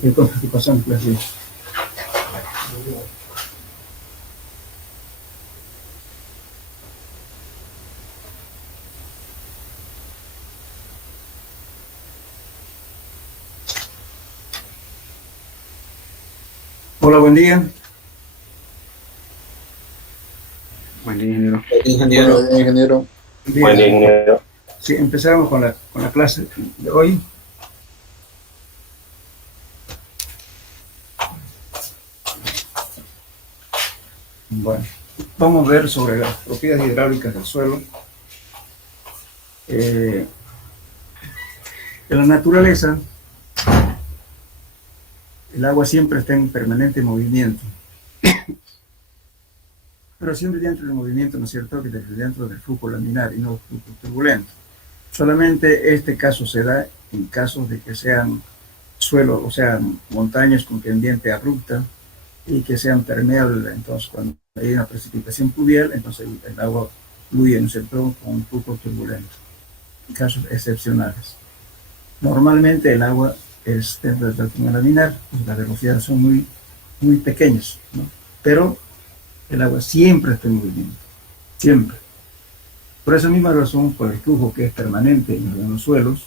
¿Qué cosas que pasan en clase? Hola, buen día. Buen día, ingeniero. Ingeniero. Buen día, ingeniero. Bien. Buen día, ingeniero. Sí, empezamos con la clase de hoy. Bueno, vamos a ver sobre las propiedades hidráulicas del suelo. En la naturaleza, el agua siempre está en permanente movimiento, pero siempre dentro del movimiento, ¿no es cierto?, que dentro del flujo laminar y no flujo turbulento. Solamente este caso se da en casos de que sean suelos, o sea, montañas con pendiente abrupta y que sean permeables. Entonces, cuando hay una precipitación pluvial, entonces el agua fluye, ¿no es cierto?, con un flujo turbulento. En casos excepcionales. Normalmente el agua es dentro del túnel laminar, pues las velocidades son muy pequeñas, ¿no? Pero el agua siempre está en movimiento, siempre. Por esa misma razón, por el flujo que es permanente en los suelos,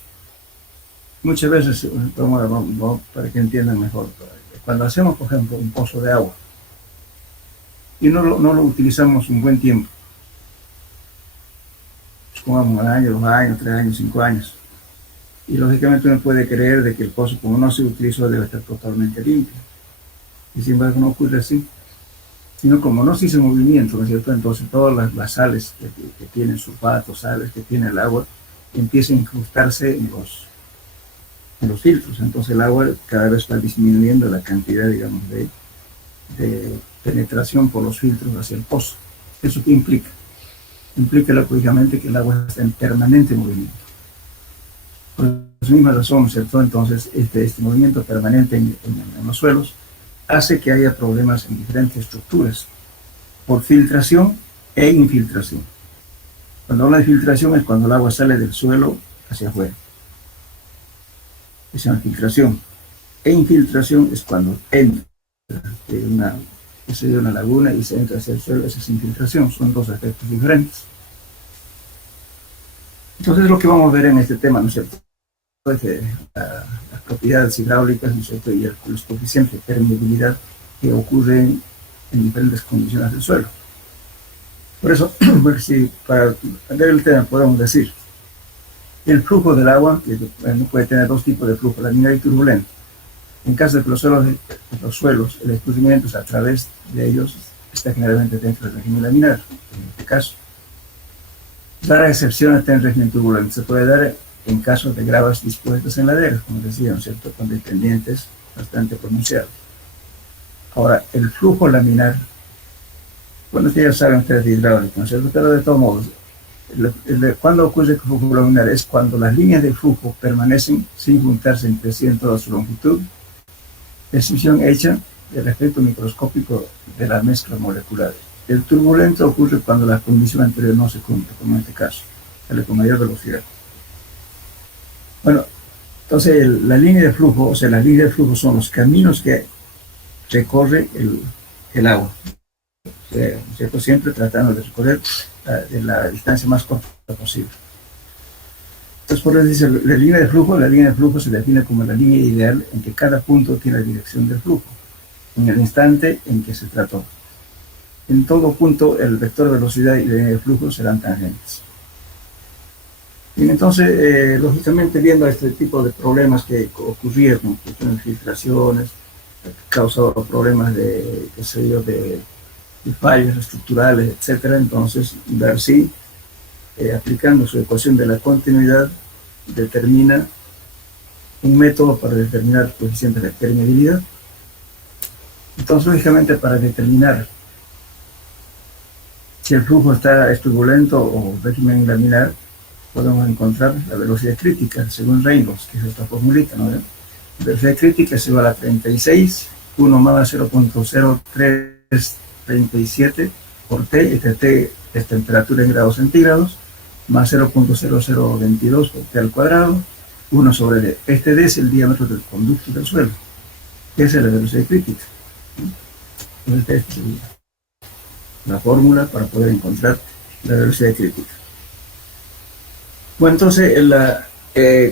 muchas veces, vamos, para que entiendan mejor, cuando hacemos, por ejemplo, un pozo de agua y no lo utilizamos un buen tiempo, pongamos un año, 2 años, 3 años, 5 años, y lógicamente uno puede creer de que el pozo, como no se utilizó, debe estar totalmente limpio, y sin embargo no ocurre así, sino como no se hizo movimiento, ¿no es cierto? Entonces todas las sales que tienen sulfatos, sales que tiene el agua, empiezan a incrustarse en los filtros. Entonces el agua cada vez va disminuyendo la cantidad, digamos, de penetración por los filtros hacia el pozo. ¿Eso qué implica? Implica lógicamente que el agua está en permanente movimiento. Por esa misma razón, ¿cierto? Entonces, este movimiento permanente en los suelos hace que haya problemas en diferentes estructuras, por filtración e infiltración. Cuando habla de filtración es cuando el agua sale del suelo hacia afuera. Es una filtración. E infiltración es cuando entra de una laguna y se entra hacia el suelo. Esa es infiltración. Son dos aspectos diferentes. Entonces, lo que vamos a ver en este tema, ¿no es cierto? Las propiedades hidráulicas, ¿no es cierto? Y los coeficientes de permeabilidad que ocurren en diferentes condiciones del suelo. Por eso, pues, si para ver el tema podemos decir, el flujo del agua, que puede tener dos tipos de flujo, laminar y turbulento. En caso de que los suelos, el escurrimiento a través de ellos está generalmente dentro del régimen laminar, en este caso. Dar excepciones en el régimen turbulento se puede dar en casos de gravas dispuestas en laderas, como decía, ¿no es cierto?, con descendientes bastante pronunciados. Ahora, el flujo laminar, bueno, ya saben ustedes de hidráulica, ¿no es cierto?, pero de todos modos, cuando ocurre el flujo laminar es cuando las líneas de flujo permanecen sin juntarse entre sí en toda su longitud, excepción hecha del efecto microscópico de las mezclas moleculares. El turbulento ocurre cuando la condición anterior no se cumple, como en este caso, sale con mayor velocidad. Bueno, entonces la línea de flujo, o sea, las líneas de flujo son los caminos que recorre el agua. O sea, ¿cierto? Siempre tratando de recorrer la distancia más corta posible. Entonces, por eso dice, la línea de flujo se define como la línea ideal en que cada punto tiene la dirección del flujo, en el instante en que se trató. En todo punto, el vector de velocidad y la línea de flujo serán tangentes. Y entonces, lógicamente, viendo este tipo de problemas que ocurrieron, cuestiones de filtraciones, causado problemas de, qué sé yo, de fallos estructurales, etcétera, entonces Darcy, aplicando su ecuación de la continuidad, determina un método para determinar el coeficiente de permeabilidad. Entonces, lógicamente, para determinar si el flujo es turbulento o régimen laminar, podemos encontrar la velocidad crítica, según Reynolds, que es esta formulita, ¿no? La velocidad crítica es igual a 36, 1 más 0.0337 por T, este T es temperatura en grados centígrados, más 0.0022 por T al cuadrado, 1 sobre D. Este D es el diámetro del conducto del suelo, que es la velocidad crítica. Entonces, esta es la fórmula para poder encontrar la velocidad crítica. Bueno, entonces,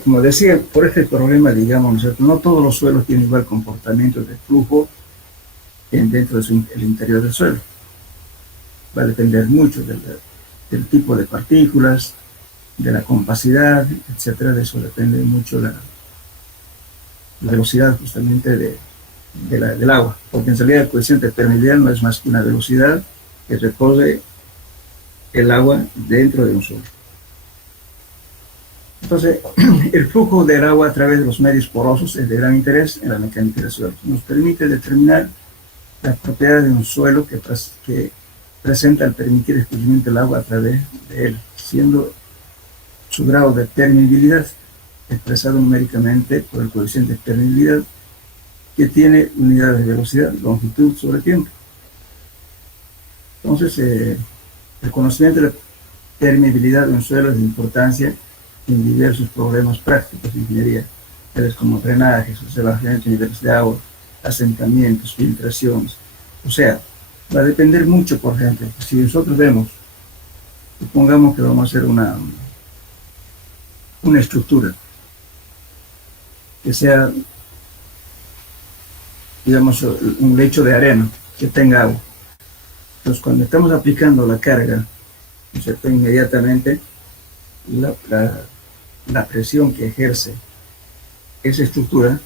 como decía, por este problema, digamos, no todos los suelos tienen igual comportamiento de flujo dentro del interior del suelo. Va a depender mucho del tipo de partículas, de la compacidad, etcétera. De eso depende mucho la velocidad justamente del agua, porque en realidad el coeficiente de permeabilidad no es más que una velocidad que recorre el agua dentro de un suelo. Entonces, el flujo del agua a través de los medios porosos es de gran interés en la mecánica del suelo. Nos permite determinar las propiedades de un suelo que presenta al permitir el escurrimiento del agua a través de él, siendo su grado de permeabilidad expresado numéricamente por el coeficiente de permeabilidad, que tiene unidades de velocidad, longitud sobre tiempo. Entonces, el conocimiento de la permeabilidad de un suelo es de importancia en diversos problemas prácticos de ingeniería, tales como drenajes, observaciones de niveles de agua, asentamientos, filtraciones. O sea, va a depender mucho, por ejemplo, si nosotros vemos, supongamos que vamos a hacer una estructura que sea, digamos, un lecho de arena que tenga agua. Entonces, cuando estamos aplicando la carga, ¿no es cierto?, inmediatamente la presión que ejerce esa estructura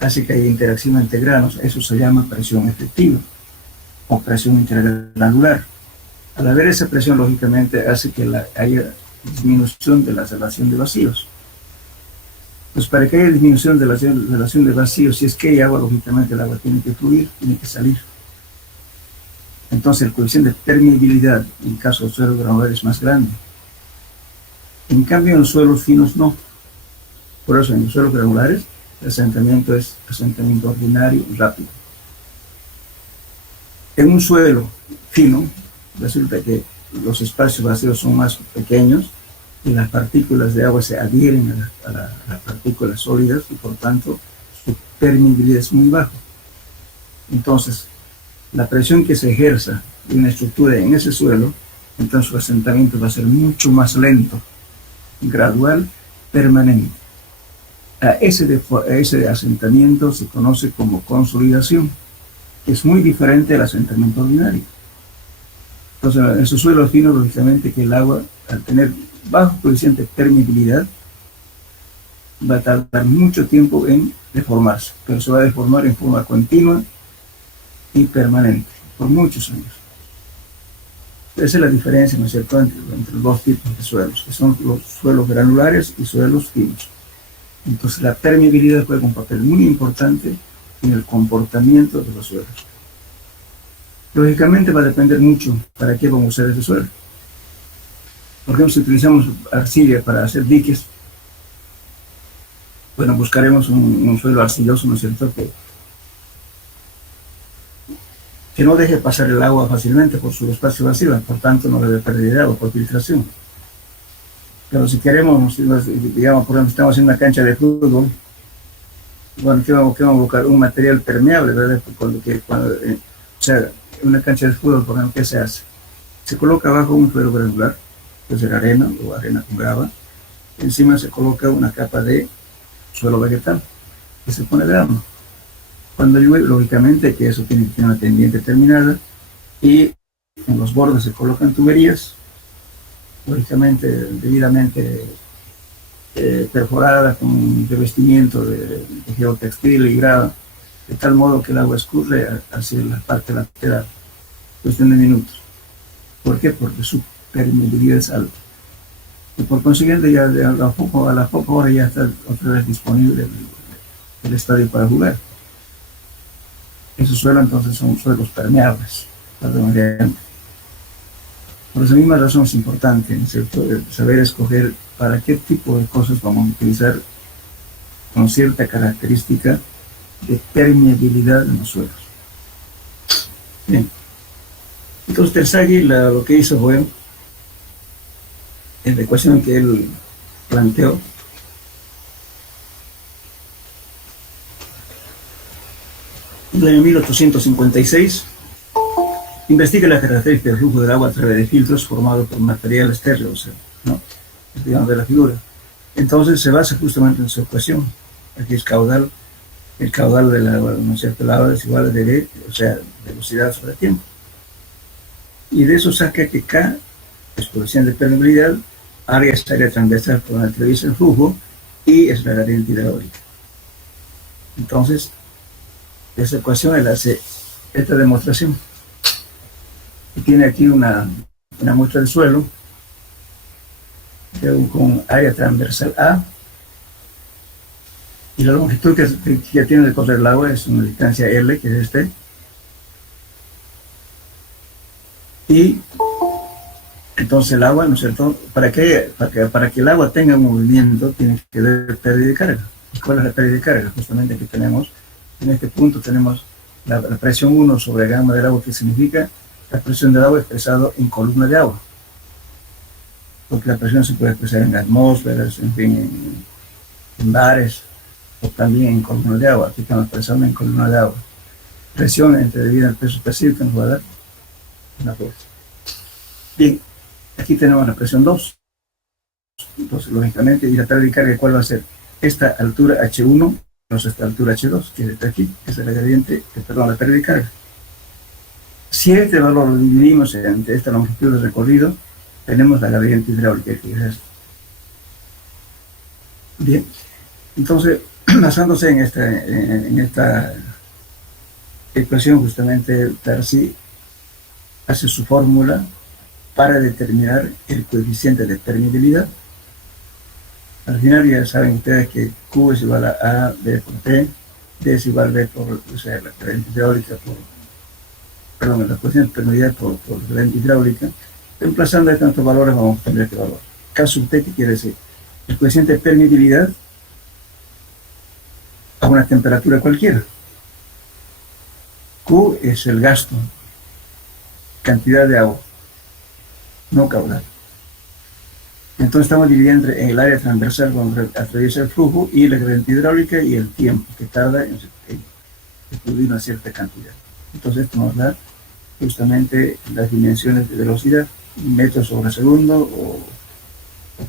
hace que haya interacción entre granos. Eso se llama presión efectiva o presión intergranular. Al haber esa presión, lógicamente, hace que haya disminución de la relación de vacíos. Pues para que haya disminución de la relación de vacíos, si es que hay agua, lógicamente el agua tiene que fluir, tiene que salir. Entonces el coeficiente de permeabilidad en caso de suelo granular es más grande. En cambio, en los suelos finos no. Por eso en los suelos granulares el asentamiento es asentamiento ordinario y rápido. En un suelo fino resulta que los espacios vacíos son más pequeños y las partículas de agua se adhieren a las partículas sólidas y por tanto su permeabilidad es muy baja. Entonces, la presión que se ejerza de una estructura en ese suelo, entonces su asentamiento va a ser mucho más lento, gradual, permanente. A ese asentamiento se conoce como consolidación, que es muy diferente al asentamiento ordinario. Entonces, en esos suelos finos, lógicamente que el agua, al tener bajo coeficiente de permeabilidad, va a tardar mucho tiempo en deformarse, pero se va a deformar en forma continua y permanente, por muchos años. Esa es la diferencia, ¿no es cierto?, entre los dos tipos de suelos, que son los suelos granulares y suelos finos. Entonces la permeabilidad juega un papel muy importante en el comportamiento de los suelos. Lógicamente va a depender mucho para qué vamos a usar ese suelo. Por ejemplo, si utilizamos arcilla para hacer diques, bueno, buscaremos un suelo arcilloso, ¿no es cierto?, que no deje pasar el agua fácilmente por su espacio vacío, por tanto no debe perder agua por filtración. Pero si queremos, digamos, por ejemplo, estamos haciendo una cancha de fútbol, bueno, ¿qué vamos a buscar? Un material permeable, ¿verdad? O sea, una cancha de fútbol, por ejemplo, ¿qué se hace? Se coloca abajo un suelo granular, puede ser arena o arena con grava, encima se coloca una capa de suelo vegetal, que se pone de arma. Cuando llueve, lógicamente que eso tiene que tener una pendiente terminada y en los bordes se colocan tuberías, lógicamente debidamente perforadas con revestimiento de geotextil y grava, de tal modo que el agua escurre hacia la parte lateral, cuestión de minutos. ¿Por qué? Porque su permeabilidad es alta. Y por consiguiente, ya a las pocas horas ya está otra vez disponible el estadio para jugar. Esos suelos entonces son suelos permeables. Por esa misma razón es importante, ¿no es cierto?, saber escoger para qué tipo de cosas vamos a utilizar con cierta característica de permeabilidad en los suelos. Bien. Entonces Terzaghi lo que hizo fue, en la ecuación que él planteó, en el año 1856, investiga la característica del flujo del agua a través de filtros formados por materiales térreos, ¿no?, digamos, de la figura. Entonces se basa justamente en su ecuación. Aquí es caudal, el caudal del agua, ¿no es cierto?, el agua es igual a dB, o sea, velocidad sobre tiempo. Y de eso saca que K es coeficiente de permeabilidad, área es área transversal por donde atraviesa el flujo y es la gradiente hidráulica. Entonces, de esa ecuación él hace esta demostración. Y tiene aquí una muestra de suelo con área transversal A, y la longitud que tiene de correr el agua es una distancia L, que es y entonces el agua, ¿no es cierto?, para que el agua tenga movimiento tiene que haber pérdida de carga. ¿Cuál es la pérdida de carga? Justamente aquí tenemos, en este punto tenemos la presión 1 sobre gamma del agua, que significa la presión del agua expresado en columna de agua, porque la presión se puede expresar en atmósferas, en fin, en bares, o también en columna de agua. Aquí estamos expresando en columna de agua. Presión entre debido al peso específico nos va a dar una fuerza. Bien, aquí tenemos la presión 2. Entonces, lógicamente, y la pérdida de carga, ¿cuál va a ser? Esta altura H1 más esta altura H2, que está aquí, que es la gradiente, la pérdida de carga. Si este valor lo dividimos entre esta longitud de recorrido, tenemos la gradiente hidráulica, que es esto. Bien, entonces, basándose en esta ecuación, justamente Tarsi hace su fórmula para determinar el coeficiente de permeabilidad. Al final ya saben ustedes que Q es igual a A, B por T, D es igual a B por, o sea, la corriente hidráulica perdón, la coeficiente de permeabilidad por corriente hidráulica. Reemplazando estos valores vamos a obtener este valor. K sub T, que quiere decir el coeficiente de permeabilidad a una temperatura cualquiera. Q es el gasto, cantidad de agua, no caudal. Entonces estamos dividiendo en el área transversal donde atraviesa el flujo y la corriente hidráulica y el tiempo que tarda en producir una cierta cantidad. Entonces esto nos da justamente las dimensiones de velocidad, metros sobre segundo o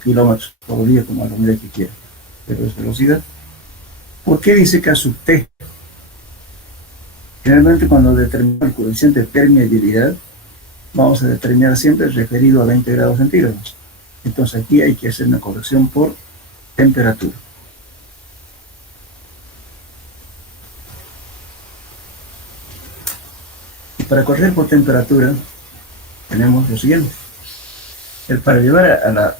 kilómetros por día, como la medida que quiera, pero es velocidad. ¿Por qué dice K sub T? Generalmente cuando determinamos el coeficiente de permeabilidad, vamos a determinar siempre referido a 20 grados centígrados. Entonces aquí hay que hacer una corrección por temperatura. Y para correr por temperatura tenemos lo siguiente. Para llevar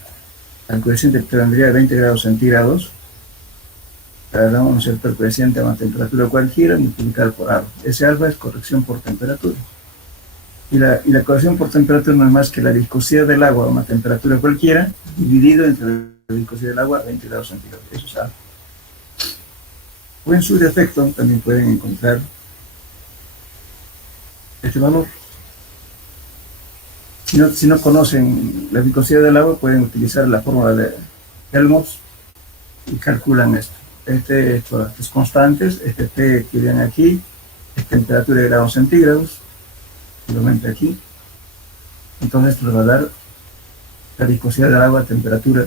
al coeficiente de permeabilidad de 20 grados centígrados, damos el coeficiente a una temperatura cualquiera multiplicar por alfa. Ese alfa es corrección por temperatura. Y la corrección por temperatura no es más que la viscosidad del agua a una temperatura cualquiera, dividido entre la viscosidad del agua a 20 grados centígrados. Eso es alfa. O en su defecto también pueden encontrar este valor. Si no conocen la viscosidad del agua, pueden utilizar la fórmula de Helmholtz y calculan esto. Estos constantes, este P que ven aquí, es temperatura de grados centígrados, igualmente aquí. Entonces esto les va a dar la viscosidad del agua a temperatura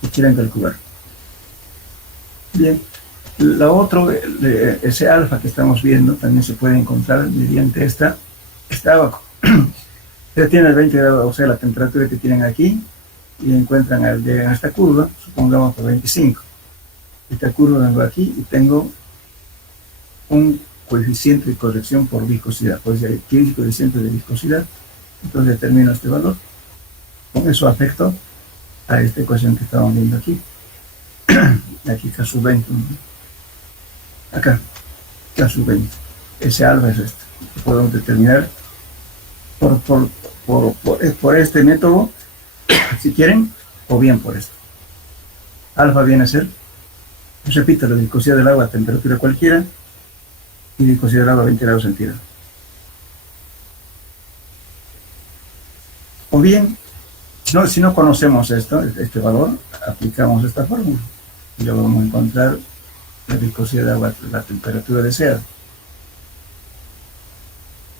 que quieran calcular. Bien, la otra, ese alfa que estamos viendo, también se puede encontrar mediante esta abajo. Ya tienen 20 grados, o sea, la temperatura que tienen aquí, y encuentran llegan a esta curva, supongamos por 25. Esta curva vengo aquí y tengo un coeficiente de corrección por viscosidad. Pues aquí es el coeficiente de viscosidad, entonces determino este valor. Con eso afecto a esta ecuación que estamos viendo aquí. Aquí K sub 20. Acá, K sub 20. Ese alfa es este. Podemos determinar por este método, si quieren, o bien por esto. Alfa viene a ser, repito, la viscosidad del agua a temperatura cualquiera y viscosidad del agua a 20 grados centígrados. O bien, si no conocemos este valor, aplicamos esta fórmula y luego vamos a encontrar la viscosidad de agua a la temperatura deseada.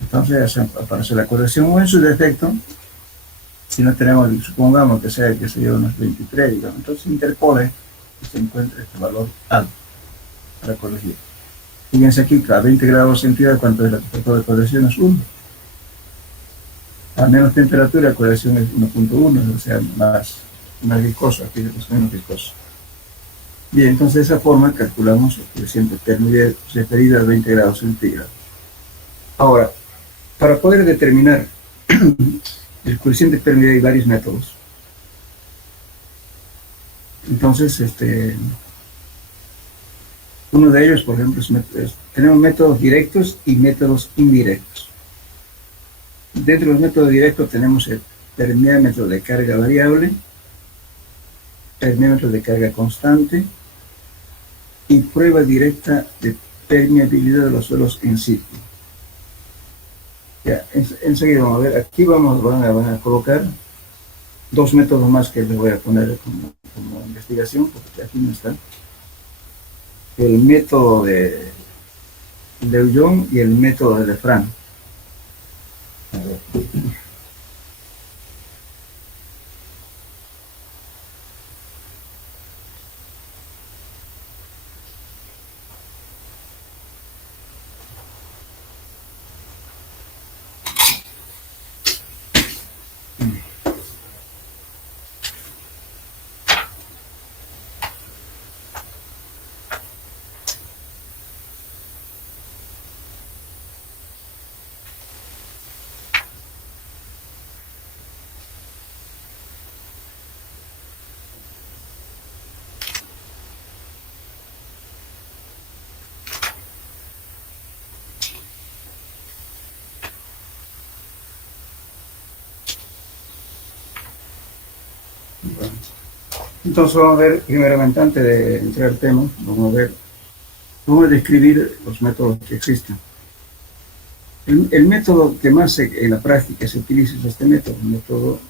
Entonces, para hacer la corrección o en su defecto, si no tenemos, supongamos que sea unos 23, digamos, entonces interpole y se encuentra este valor alto para corregir. Fíjense aquí que a 20 grados centígrados, ¿cuánto es la temperatura de corrección? Es 1. A menos temperatura, la corrección es 1.1, o sea, más viscoso, aquí es menos viscoso. Bien, entonces de esa forma calculamos el coeficiente térmico referido a 20 grados centígrados. Ahora, para poder determinar el coeficiente de permeabilidad hay varios métodos. Entonces, uno de ellos, por ejemplo, tenemos métodos directos y métodos indirectos. Dentro de los métodos directos tenemos el termiómetro de carga variable, termiómetro de carga constante y prueba directa de permeabilidad de los suelos en sitio. Ya, enseguida vamos a ver, aquí van a colocar dos métodos más que les voy a poner como investigación, porque aquí no están. El método de Leuillon y el método de Lefranc. A ver. Entonces vamos a ver, primeramente, antes de entrar al tema, vamos a ver Vamos a describir los métodos que existen. El método que más en la práctica se utiliza es este método.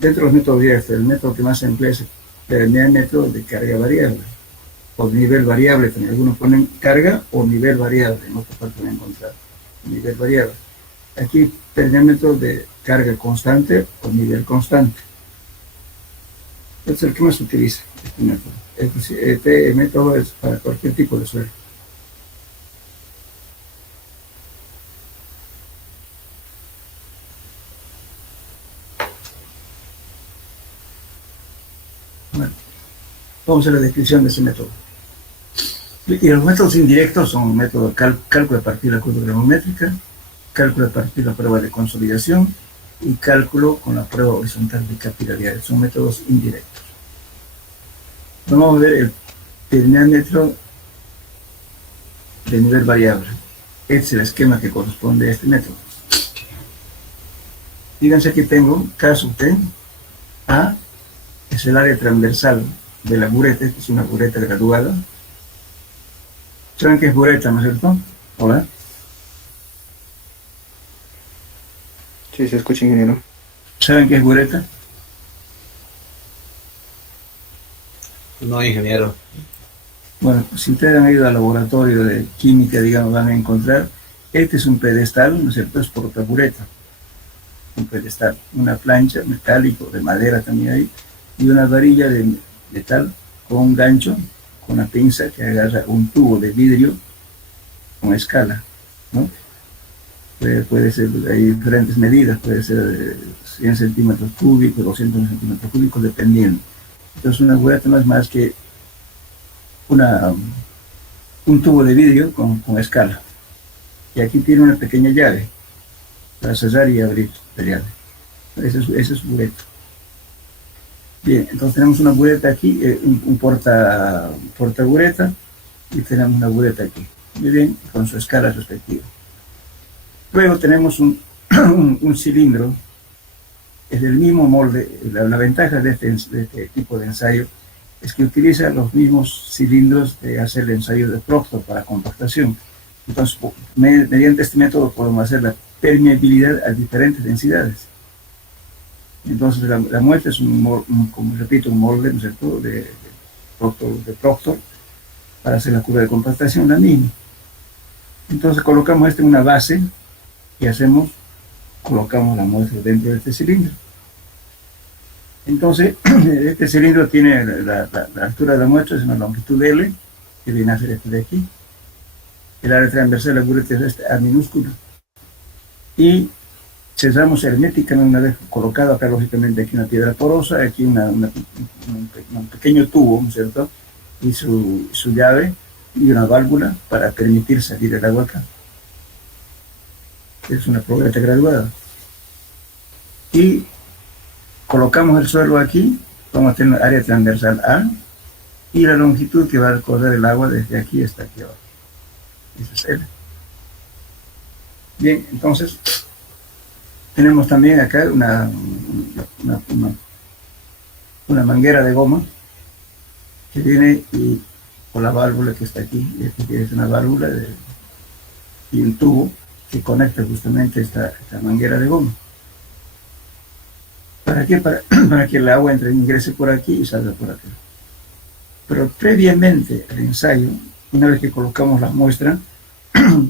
Dentro de los métodos directos, el método que más se emplea es el método de carga variable o nivel variable. También algunos ponen carga o nivel variable, en otra parte van a encontrar nivel variable. Aquí tenemos el método de carga constante o nivel constante. Este es el que más se utiliza, este método. Este método es para cualquier tipo de suelo. Bueno, vamos a la descripción de ese método. Y los métodos indirectos son métodos de cálculo a partir de la curva gravimétrica, cálculo a partir de la prueba de consolidación y cálculo con la prueba horizontal de capilaridad. Son métodos indirectos. Vamos a ver el perimetro de nivel variable. Este es el esquema que corresponde a este método. Fíjense que tengo caso T, A es el área transversal de la bureta, esta es una bureta graduada. ¿Saben qué es bureta, no es cierto? Hola. Sí, se escucha, ingeniero. ¿Saben qué es bureta? No, ingeniero. Bueno, si ustedes han ido al laboratorio de química, digamos, van a encontrar, este es un pedestal, ¿no es cierto? Es portabureta. Un pedestal, una plancha metálica, de madera también ahí, y una varilla de metal con un gancho, con una pinza que agarra un tubo de vidrio con escala, ¿no? Puede ser, hay diferentes medidas, puede ser 100 centímetros cúbicos, 200 centímetros cúbicos, dependiendo. Entonces una bureta no es más que un tubo de vidrio con escala. Y aquí tiene una pequeña llave para cerrar y abrir la llave. Ese es bureta. Bien, entonces tenemos una bureta aquí, un porta bureta, y tenemos una bureta aquí. Muy bien, con su escala respectiva. Luego tenemos un cilindro, es del mismo molde. La ventaja de este tipo de ensayo es que utiliza los mismos cilindros de hacer el ensayo de Proctor para compactación. Entonces, mediante este método podemos hacer la permeabilidad a diferentes densidades. Entonces, la muestra es como repito, un molde, ¿no es cierto?, de Proctor para hacer la curva de compactación, la misma. Entonces, colocamos en una base y colocamos la muestra dentro de este cilindro. Entonces, este cilindro tiene la altura de la muestra, es una longitud L, que viene a ser este de aquí. El área transversal de la bureta es este A minúsculo. Y cerramos herméticamente una vez colocado acá, lógicamente, aquí una piedra porosa, aquí un pequeño tubo, ¿no es cierto? Y su llave y una válvula para permitir salir el agua acá. Es una probeta graduada. Y colocamos el suelo aquí, vamos a tener una área transversal A y la longitud que va a recorrer el agua desde aquí hasta aquí abajo. Esa es L. Bien, entonces tenemos también acá una manguera de goma que viene con la válvula que está aquí. Este es una válvula y un tubo que conecta justamente esta manguera de goma. ¿Para qué? Para que el agua ingrese por aquí y salga por acá. Pero previamente al ensayo, una vez que colocamos la muestra,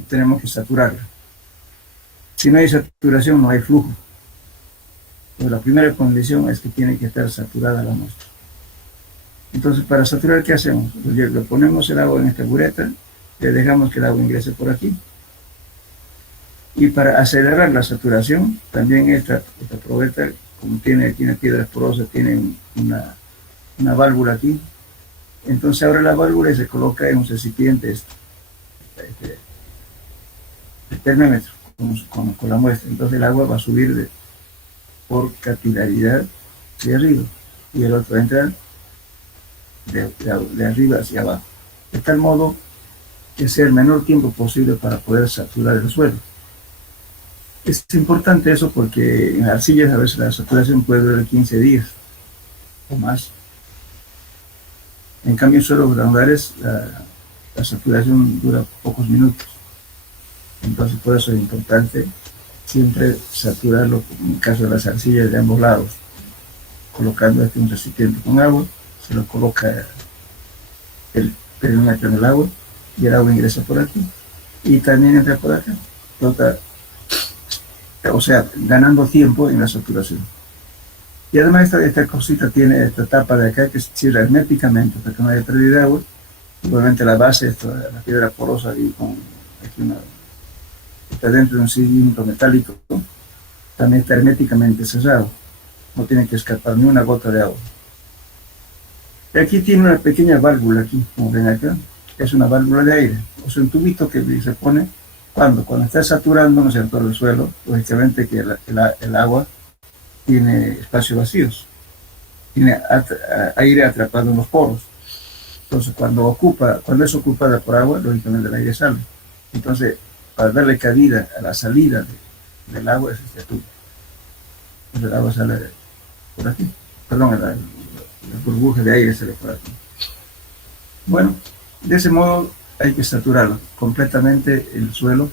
tenemos que saturarla. Si no hay saturación, no hay flujo. Pero la primera condición es que tiene que estar saturada la muestra. Entonces, para saturar, ¿qué hacemos? Pues le ponemos el agua en esta bureta, le dejamos que el agua ingrese por aquí. Y para acelerar la saturación, también esta probeta, como tiene aquí una piedra porosa, tiene una válvula aquí. Entonces abre la válvula y se coloca en un recipiente el termómetro con la muestra. Entonces el agua va a subir por capilaridad hacia arriba y el otro va a entrar de arriba hacia abajo. De tal modo que sea el menor tiempo posible para poder saturar el suelo. Es importante eso porque en arcillas a veces la saturación puede durar 15 días o más. En cambio, en suelos granulares la la saturación dura pocos minutos. Entonces, por eso es importante siempre saturarlo, en el caso de las arcillas, de ambos lados. Colocando un recipiente con agua, se lo coloca el perímetro en el agua y el agua ingresa por aquí y también entra por acá. O sea, ganando tiempo en la saturación. Y además esta cosita tiene esta tapa de acá que se cierra herméticamente para que no haya pérdida de agua. Igualmente la base, la piedra porosa y con aquí está dentro de un cilindro metálico, ¿no? También está herméticamente cerrado. No tiene que escapar ni una gota de agua. Y aquí tiene una pequeña válvula aquí, como ven acá. Es una válvula de aire. O sea, un tubito que se pone cuando está saturando, ¿no es cierto?, el suelo. Lógicamente que el agua tiene espacios vacíos. Tiene aire atrapado en los poros. Entonces, cuando es ocupada por agua, lógicamente el aire sale. Entonces, para darle cabida a la salida del agua es este tubo. Entonces, el agua sale por aquí. Perdón, la burbuja de aire sale por aquí. Bueno, de ese modo hay que saturar completamente el suelo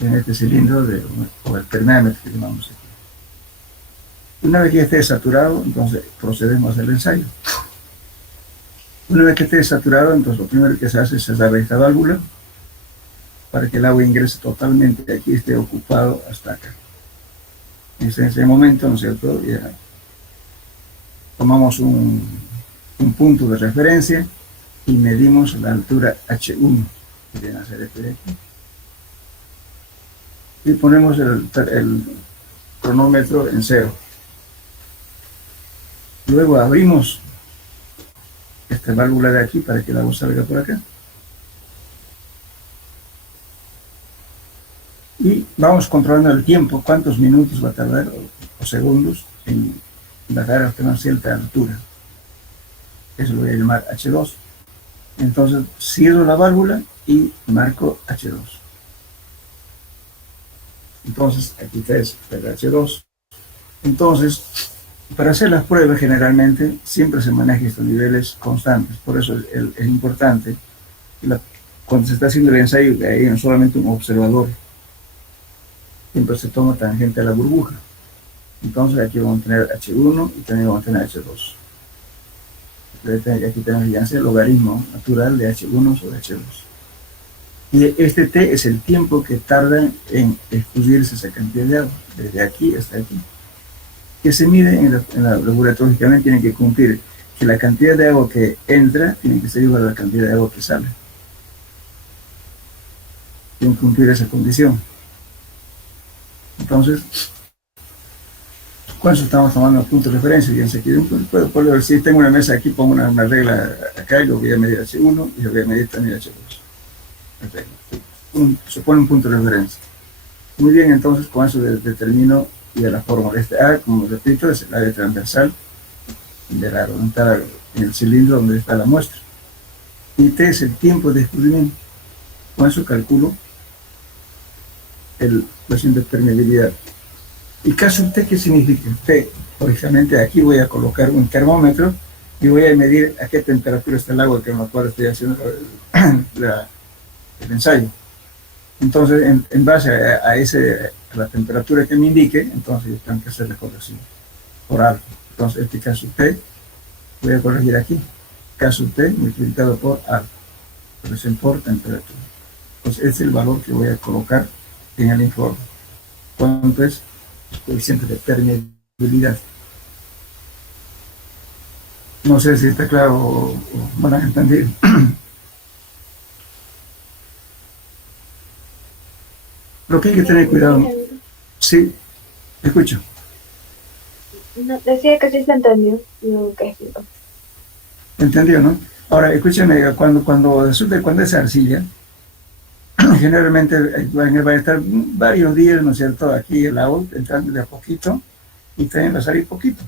en este cilindro o el permémetro que llamamos aquí. Una vez que esté saturado, entonces procedemos al ensayo. Una vez que esté saturado, entonces lo primero que se hace es cerrar esta válvula para que el agua ingrese totalmente aquí, esté ocupado hasta acá. En ese momento, ¿no es cierto?, ya tomamos un punto de referencia y medimos la altura H1, que viene a ser este de aquí. Y ponemos el cronómetro en 0. Luego abrimos esta válvula de aquí para que el agua salga por acá. Y vamos controlando el tiempo, cuántos minutos va a tardar o segundos en bajar hasta una cierta altura. Eso lo voy a llamar H2. Entonces cierro la válvula y marco H2. Entonces aquí está el H2. Entonces, para hacer las pruebas generalmente siempre se manejan estos niveles constantes. Por eso es importante cuando se está haciendo el ensayo, que hay solamente un observador. Siempre se toma tangente a la burbuja. Entonces aquí vamos a tener H1 y también vamos a tener H2. Aquí tenemos ya el logaritmo natural de H1 sobre H2. Y este T es el tiempo que tarda en escurrirse esa cantidad de agua, desde aquí hasta aquí. Que se mide en la laboratoriamente, tiene que cumplir que la cantidad de agua que entra tiene que ser igual a la cantidad de agua que sale. Tiene que cumplir esa condición. Entonces, con eso estamos tomando punto de referencia. Fíjense aquí, puedo ver si tengo una mesa aquí, pongo una regla acá y lo voy a medir H1 y lo voy a medir también H2. Se pone un punto de referencia. Muy bien, entonces con eso determino y de la fórmula. Este A, como repito, es el área transversal de la donde en el cilindro donde está la muestra. Y T es el tiempo de descubrimiento. Con eso calculo el coeficiente de permeabilidad. ¿Y caso T qué significa? T, lógicamente aquí voy a colocar un termómetro y voy a medir a qué temperatura está el agua con la cual estoy haciendo el ensayo. Entonces, en base a la temperatura que me indique, entonces yo tengo que hacer la corrección por algo. Entonces, este caso T, voy a corregir aquí. Caso T multiplicado por algo. Corrección por temperatura. Entonces, este es el valor que voy a colocar en el informe. ¿Cuánto es? El coeficiente de permeabilidad. No sé si está claro o van a entender. Lo que hay que tener cuidado. Sí, escucho. No, decía que sí se entendió. ¿Entendió, no? Ahora, escúcheme, cuando es arcilla, generalmente va a estar varios días, ¿no es cierto?, aquí el agua entrando de a poquito y también va a salir poquito.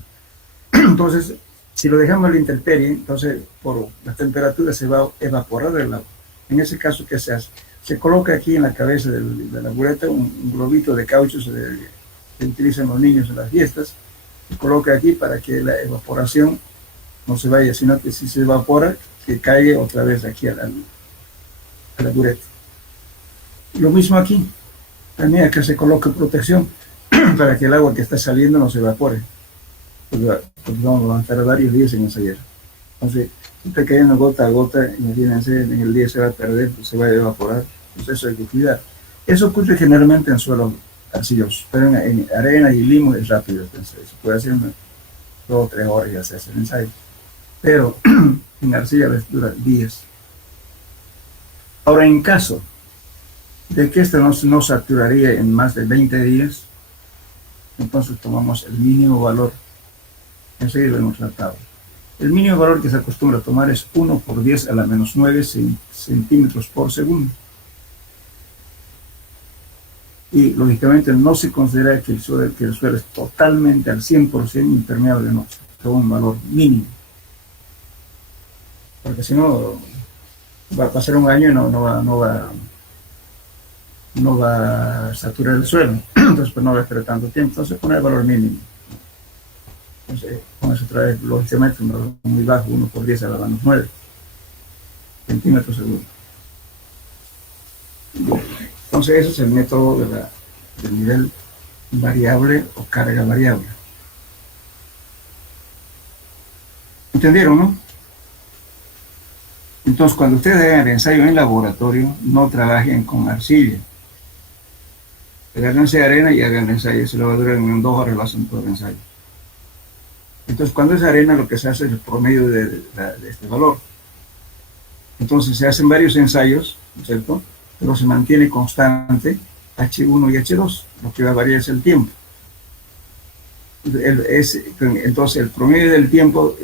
Entonces, si lo dejamos a la intemperie, entonces por la temperatura se va a evaporar el agua. En ese caso, ¿qué se hace? Se coloca aquí en la cabeza de la bureta un globito de caucho que utilizan los niños en las fiestas. Se coloca aquí para que la evaporación no se vaya, sino que si se evapora, que caiga otra vez aquí a la bureta. Lo mismo aquí, también acá se coloca protección para que el agua que está saliendo no se evapore, porque vamos a avanzar varios días en ensayar. Entonces, está cayendo gota a gota, imagínense, en el día se va a perder, se va a evaporar, pues eso hay que cuidar. Eso ocurre generalmente en suelos arcillosos, pero en arena y limo es rápido, entonces, se puede hacer en 2 o 3 horas y hacerse el ensayo. Pero en arcilla les dura días. Ahora, en caso de que esto no saturaría en más de 20 días, entonces tomamos el mínimo valor. Enseguida lo hemos tratado. El mínimo valor que se acostumbra a tomar es 1 por 10 a la menos 9 centímetros por segundo. Y lógicamente no se considera que el suelo es totalmente al 100% impermeable, no, es un valor mínimo. Porque si no, va a pasar un año y no va a saturar el suelo, entonces pues no va a esperar tanto tiempo, entonces pone el valor mínimo. Entonces, con eso trae lógicamente un valor muy bajo, 1 por 10 a la menos 9 centímetros segundo. Entonces ese es el método del nivel variable o carga variable. ¿Entendieron, no? Entonces, cuando ustedes hagan el ensayo en laboratorio, no trabajen con arcilla. Agárrense arena y hagan el ensayo. Se lo va a durar en 2 horas, lo hacen todo el ensayo. Entonces, cuando es arena, lo que se hace es el promedio de este valor. Entonces, se hacen varios ensayos, ¿no es cierto? Pero se mantiene constante H1 y H2. Lo que va a variar es el tiempo. Entonces, el promedio del tiempo,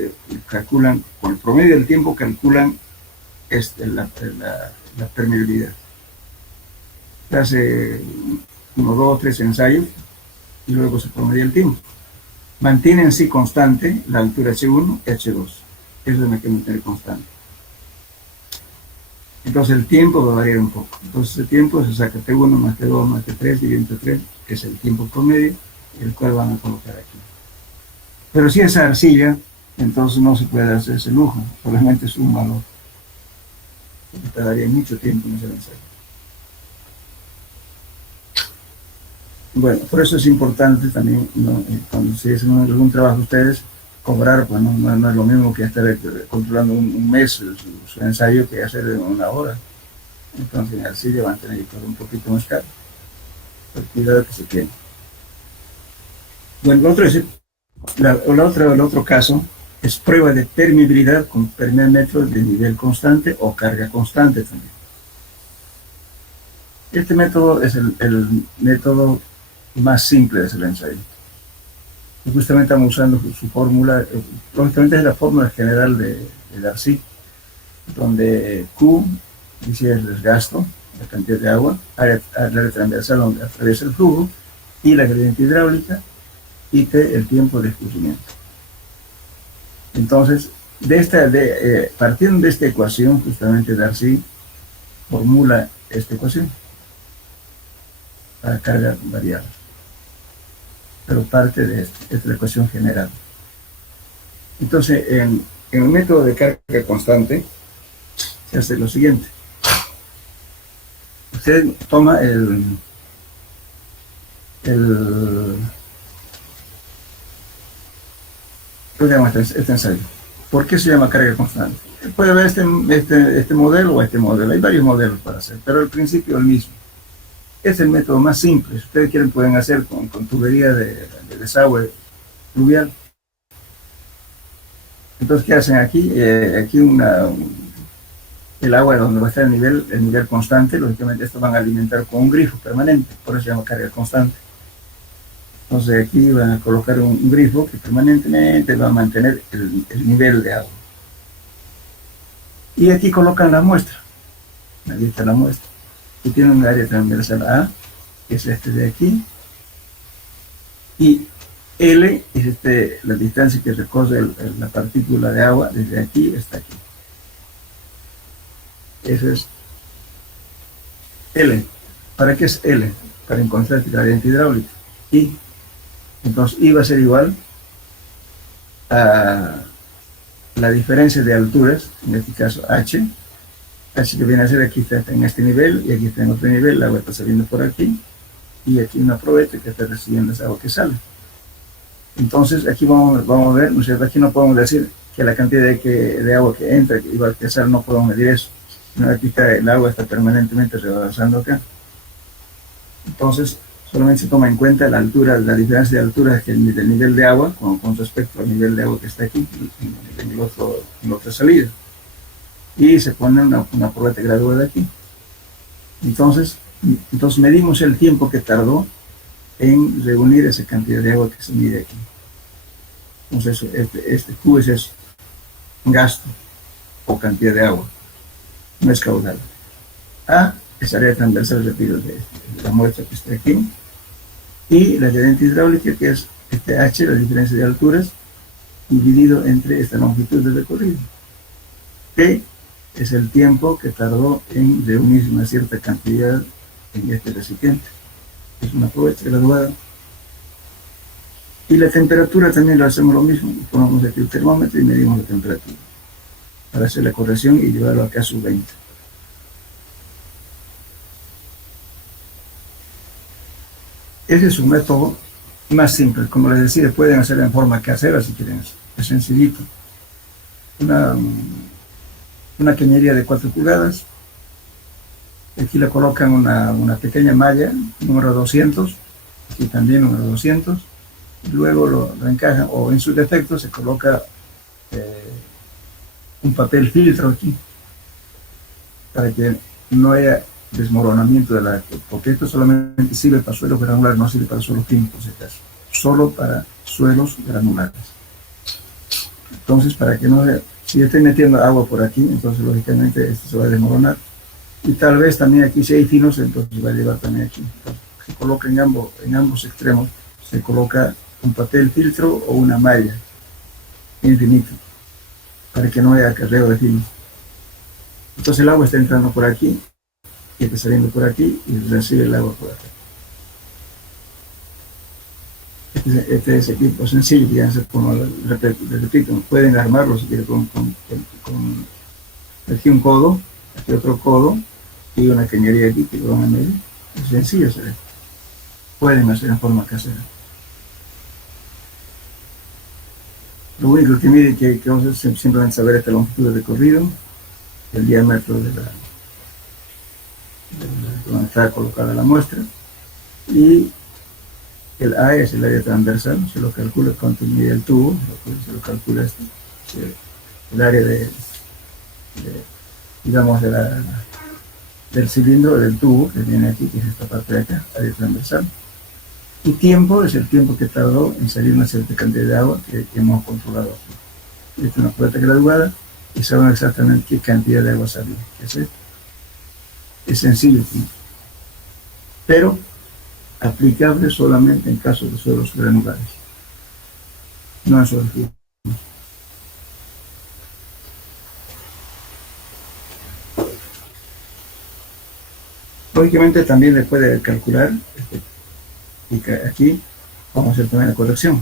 con el promedio del tiempo calculan la permeabilidad. Se hace 1, 2, 3 ensayos y luego se promedia el tiempo. Mantiene en sí constante la altura H1 y H2. Eso es lo que hay que mantener constante. Entonces el tiempo va a variar un poco. Entonces el tiempo se saca T1 más T2 más T3 dividido entre 3, que es el tiempo promedio, el cual van a colocar aquí. Pero si es arcilla, entonces no se puede hacer ese lujo, solamente es un valor. Porque tardaría mucho tiempo en ese ensayo. Bueno, por eso es importante también, ¿no? Cuando se hacen algún trabajo ustedes, cobrar, pues no es lo mismo que estar controlando un mes su ensayo que hacer en 1 hora. Entonces, así van a tener que cobrar un poquito más caro. Por cuidado que se tiene. Bueno, el otro caso es prueba de permeabilidad con permeómetro de nivel constante o carga constante también. Este método es el método más simple de hacer el ensayo. Y justamente estamos usando su fórmula, lógicamente es la fórmula general de Darcy, donde Q dice el desgasto, la cantidad de agua, área transversal donde atraviesa el flujo, y la gradiente hidráulica, y T el tiempo de escurrimiento. Entonces, partiendo de esta ecuación, justamente Darcy formula esta ecuación para carga variable. Pero parte de esta es la ecuación general. Entonces, en el método de carga constante, se hace lo siguiente. Usted toma ¿cómo se llama este ensayo? ¿Por qué se llama carga constante? Puede haber este modelo o este modelo. Hay varios modelos para hacer, pero el principio es el mismo. Es el método más simple. Si ustedes quieren, pueden hacer con tubería de desagüe pluvial. Entonces, ¿qué hacen aquí? Aquí el agua donde va a estar el nivel constante, lógicamente esto van a alimentar con un grifo permanente, por eso se llama carga constante. Entonces aquí van a colocar un grifo que permanentemente va a mantener el nivel de agua. Y aquí colocan la muestra. Aquí está la muestra. Que tiene un área transversal A, que es este de aquí, y L es la distancia que recorre la partícula de agua desde aquí hasta aquí. Eso es L. ¿Para qué es L? Para encontrar la gradiente hidráulica. Y entonces I va a ser igual a la diferencia de alturas, en este caso H, Así que viene a ser, aquí está en este nivel y aquí está en otro nivel, el agua está saliendo por aquí y aquí una probeta que está recibiendo esa agua que sale. Entonces aquí vamos a ver, ¿no es cierto? Aquí no podemos decir que la cantidad de agua que entra, igual que sale, no podemos medir eso. No, aquí está, el agua está permanentemente rebasando acá. Entonces solamente se toma en cuenta la altura, la diferencia de altura del nivel de agua con respecto al nivel de agua que está aquí en la otra salida. Y se pone una probeta graduada aquí. Entonces medimos el tiempo que tardó en reunir esa cantidad de agua que se mide aquí. Entonces este Q es eso, gasto o cantidad de agua, no es caudal. A es área transversal, repito, de la muestra que está aquí, y la gradiente hidráulica, que es este H, la diferencia de alturas, dividido entre esta longitud del recorrido. P es el tiempo que tardó en reunir una cierta cantidad en este recipiente. Es una probeta graduada. Y la temperatura también lo hacemos lo mismo. Ponemos aquí el termómetro y medimos la temperatura para hacer la corrección y llevarlo acá a sub 20. Ese es un método más simple. Como les decía, pueden hacerlo en forma casera si quieren. Es sencillito. Una cañería de 4 pulgadas. Aquí le colocan una pequeña malla, número 200. Aquí también número 200. Y luego lo encajan, o en su defecto se coloca un papel filtro aquí, para que no haya desmoronamiento de la, porque esto solamente sirve para suelos granulares, no sirve para suelos químicos, solo para suelos granulares. Entonces, para que no haya, si estoy metiendo agua por aquí, entonces lógicamente esto se va a desmoronar, y tal vez también aquí si hay finos, entonces va a llevar también aquí. Entonces, se coloca en ambos extremos, se coloca un papel filtro o una malla infinito, para que no haya acarreo de finos. Entonces el agua está entrando por aquí y está saliendo por aquí y recibe el agua por acá. Este es equipo sencillo, fíjense, como les repito, pueden armarlo si quieren con aquí un codo, aquí otro codo y una cañería aquí que lo van a medir. Es sencillo, ¿sabes? Pueden hacer en forma casera. Lo único que mide que vamos a hacer simplemente saber esta longitud de recorrido, el diámetro de donde está colocada la muestra, y el A es el área transversal, se lo calcula cuánto mide el tubo, se lo calcula el área digamos, del cilindro del tubo que viene aquí, que es esta parte de acá, área transversal. Y tiempo es el tiempo que tardó en salir una cierta cantidad de agua que hemos controlado aquí. Esta es una probeta graduada y saben exactamente qué cantidad de agua salió. ¿Qué es esto? Es sencillo, pero aplicable solamente en casos de suelos granulares, no en suelos finos. Lógicamente también le puede calcular, y aquí vamos a hacer también la corrección.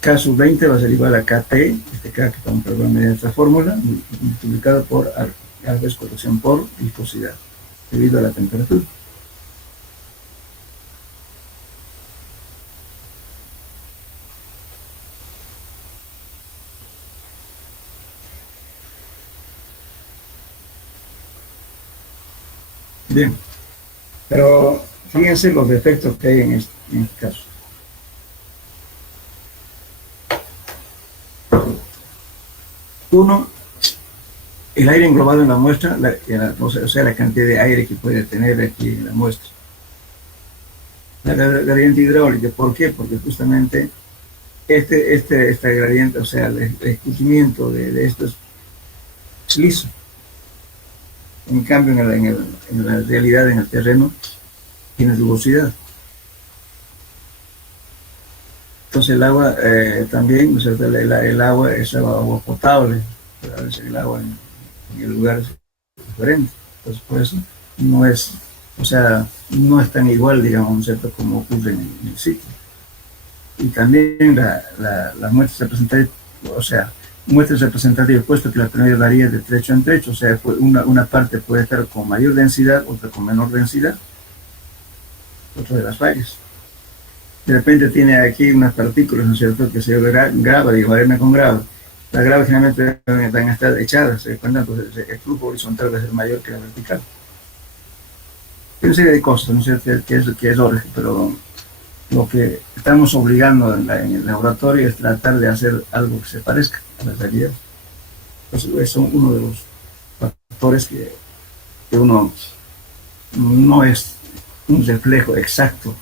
K sub 20 va a ser igual a KT, este K que estamos calculando mediante esta fórmula, multiplicado por a veces corrección por viscosidad, debido a la temperatura. Bien, pero fíjense los defectos que hay en este caso. Uno, el aire englobado en la muestra, o sea, la cantidad de aire que puede tener aquí en la muestra. La gradiente hidráulica, ¿por qué? Porque justamente esta gradiente, o sea, el escurrimiento de esto es liso. En cambio, en la realidad, en el terreno, tiene rugosidad. Entonces el agua también, o sea, el agua es agua potable, pero a veces el agua en el lugar es diferente. Entonces por eso no es, o sea, no es tan igual, digamos, ¿cierto?, como ocurre en el sitio. Y también la muestra se presenta, o sea, muestras representativas, puesto que la permeabilidad varía de trecho en trecho, o sea, una parte puede estar con mayor densidad, otra con menor densidad, otra de las fallas. De repente tiene aquí unas partículas, ¿no es cierto?, que se grava, digo, arena con grava. Las gravas generalmente van a estar echadas, ¿se cuenta? Entonces el flujo horizontal va a ser mayor que la vertical. Hay una serie de cosas, ¿no es cierto?, que es lógico, pero lo que estamos obligando en el laboratorio es tratar de hacer algo que se parezca a la realidad. Entonces, son uno de los factores que uno no es un reflejo exacto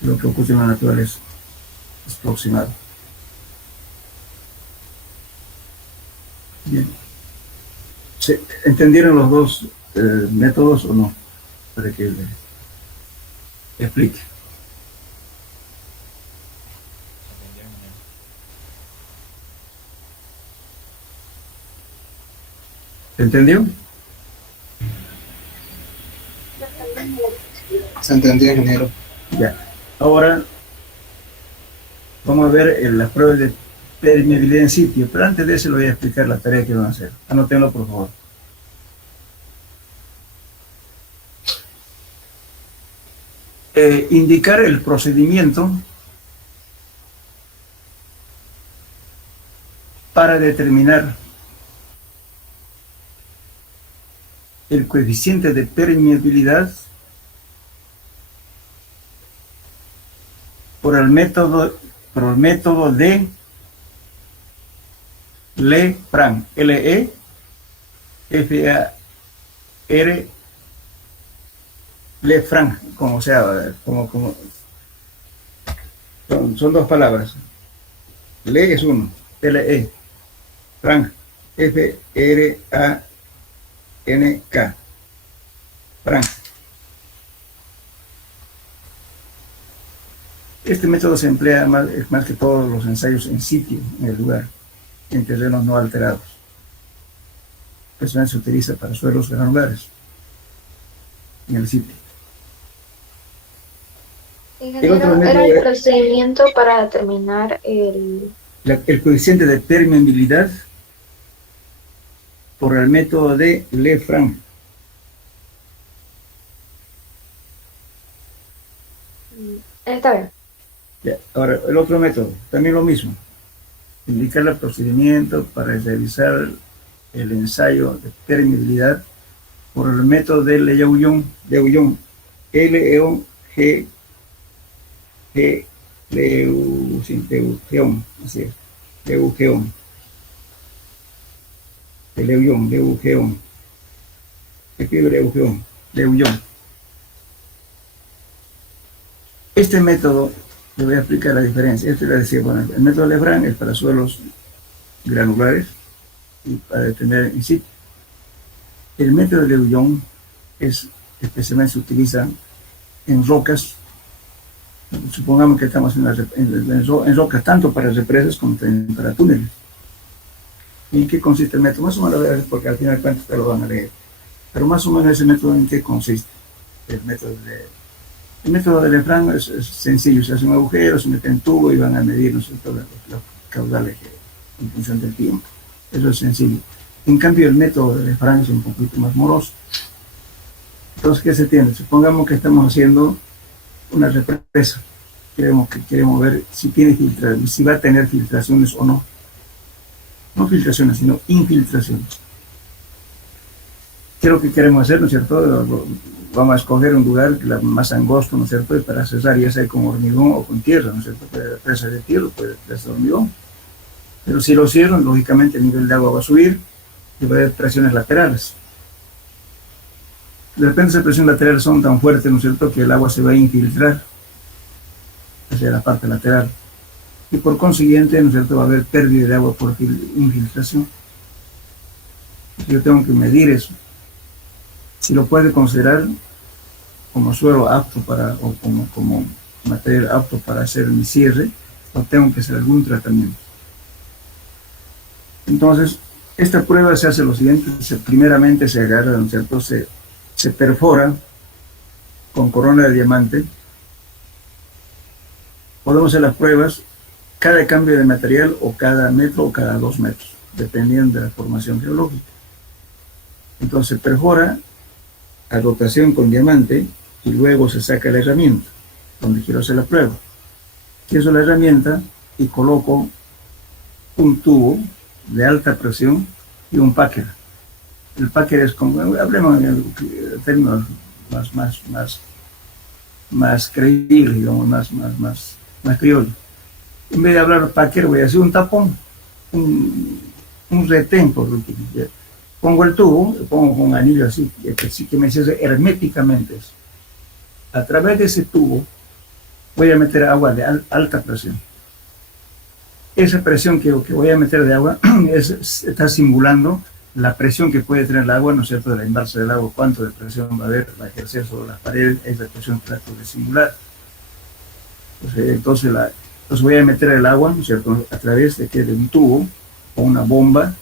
de lo que ocurre en la naturaleza, es aproximado. Bien. ¿Entendieron los dos métodos o no? Para que le explique. ¿Se entendió? Se entendió, ingeniero. Ya. Ahora vamos a ver las pruebas de permeabilidad en sitio, pero antes de eso le voy a explicar la tarea que van a hacer. Anótenlo, por favor. Indicar el procedimiento para determinar el coeficiente de permeabilidad por el método de Lefranc, L-E-F-A-R, Lefranc, como sea, son dos palabras. Le es uno, L-E, Frank, F-R-A-N-K, Frank. Este método se emplea más que todos los ensayos en sitio, en el lugar, en terrenos no alterados. Eso se utiliza para suelos granulares, en el sitio. Ingeniero, era el procedimiento para determinar el coeficiente de permeabilidad por el método de Lefranc. Está bien. Ya. Ahora, el otro método, también lo mismo. Indicar el procedimiento para realizar el ensayo de permeabilidad por el método de Leuillon, L-E-O-G, Leuillon, así es, Leuillon, Leuillon, escribe Leuillon. Este método, le voy a explicar la diferencia. Este le decía, bueno, el método de Lefranc es para suelos granulares y para determinar in situ. El método de Leuillon especialmente se utiliza en rocas. Supongamos que estamos en rocas tanto para represas como también para túneles. ¿Y en qué consiste el método? Más o menos, porque al final de cuentas te lo van a leer. Pero más o menos ese método, ¿en qué consiste? El método de Lefranc es sencillo. Se hace un agujero, se mete en tubo y van a medir, ¿no sé, los caudales en función del tiempo. Eso es sencillo. En cambio, el método de Lefranc es un poquito más moroso. Entonces, ¿qué se tiene? Supongamos que estamos haciendo una represa. Queremos ver si tiene filtraciones, si va a tener filtraciones o no. No filtraciones, sino infiltraciones. ¿Qué es lo que queremos hacer, no es cierto? Vamos a escoger un lugar más angosto, ¿no es cierto? Y para cesar, ya sea con hormigón o con tierra, ¿no es cierto? Puede presa de tierra, puede presa de hormigón. Pero si lo cierran, lógicamente el nivel de agua va a subir y va a haber presiones laterales. De repente esas presiones laterales son tan fuertes, ¿no es cierto?, que el agua se va a infiltrar hacia la parte lateral. Y por consiguiente, ¿no es cierto?, va a haber pérdida de agua por infiltración. Yo tengo que medir eso. Si lo puede considerar como suelo apto para, o como material apto para hacer mi cierre, o tengo que hacer algún tratamiento. Entonces, esta prueba se hace lo siguiente: primeramente se agarra, ¿no es cierto?, se perfora con corona de diamante. Podemos hacer las pruebas cada cambio de material o cada metro o cada 2 metros. dependiendo de la formación geológica. Entonces perfora a rotación con diamante y luego se saca la herramienta, donde quiero hacer la prueba. Quiero la herramienta y coloco un tubo de alta presión y un packer. El packer es como, hablemos en términos más creíbles, digamos, más criollo. En vez de hablar de packer, voy a hacer un tapón, un retén, por último. Pongo el tubo, lo pongo con un anillo así, que me cierre herméticamente eso. A través de ese tubo voy a meter agua de alta presión. Esa presión que voy a meter de agua está simulando la presión que puede tener el agua, ¿no es cierto?, de la inversa del agua, cuánto de presión va a haber, va a ejercer sobre las paredes, esa presión que trato de simular. Entonces voy a meter el agua, ¿no es cierto?, a través de un tubo o una bomba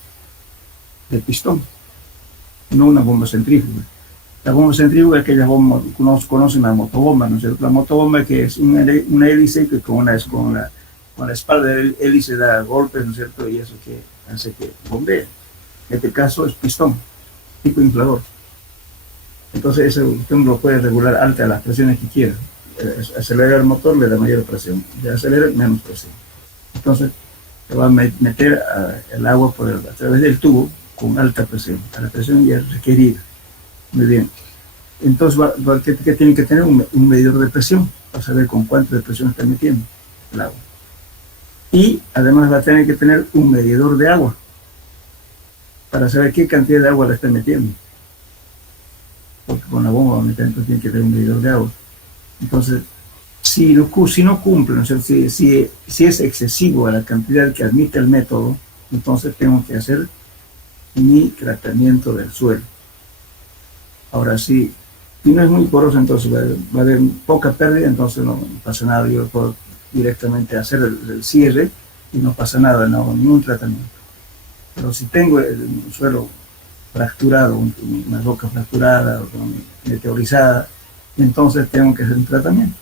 de pistón, no una bomba centrífuga. La bomba centrífuga es aquella bomba, conocen la motobomba, ¿no es cierto? La motobomba que es una hélice que con la espalda del hélice da golpes, ¿no es cierto? Y eso que hace que bombee. En este caso es pistón, tipo inflador. Entonces eso usted lo puede regular alta a las presiones que quiera. Acelera el motor, le da mayor presión. Le acelera, menos presión. Entonces se va a meter el agua a través del tubo con alta presión, a la presión ya requerida. Muy bien. Entonces, ¿qué tiene que tener? Un medidor de presión, para saber con cuánto de presión está metiendo el agua. Y además va a tener que tener un medidor de agua, para saber qué cantidad de agua le está metiendo. Porque con la bomba va a meter, entonces tiene que tener un medidor de agua. Entonces, si no cumple, ¿no? Si es excesivo a la cantidad que admite el método, entonces tengo que hacer mi tratamiento del suelo. Ahora, si no es muy poroso, entonces va a haber poca pérdida, entonces no pasa nada. Yo puedo directamente hacer el cierre y no pasa nada, no hago ningún tratamiento. Pero si tengo el suelo fracturado, una roca fracturada o meteorizada, entonces tengo que hacer un tratamiento.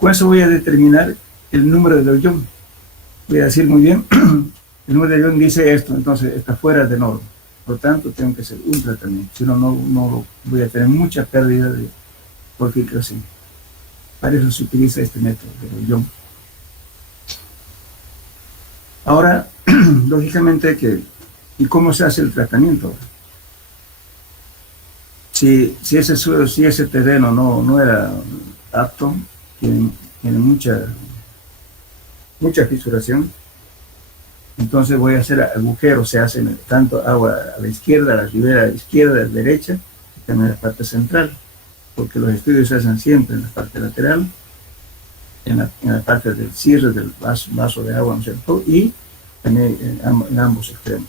Con eso voy a determinar el número de hoyón. Voy a decir muy bien, el número de hoyón dice esto, entonces está fuera de norma. Por lo tanto, tengo que hacer un tratamiento. Si no, no voy a tener mucha pérdida por filtración. Para eso se utiliza este método de hoyón. Ahora, lógicamente, ¿y cómo se hace el tratamiento? Si ese suelo, si ese terreno no era apto, tiene mucha fisuración, entonces voy a hacer agujeros, se hacen tanto agua a la izquierda, a la ribera a la izquierda, a la derecha, y también en la parte central, porque los estudios se hacen siempre en la parte lateral, en la parte del cierre del vaso de agua, ¿no es cierto?, y también en ambos extremos.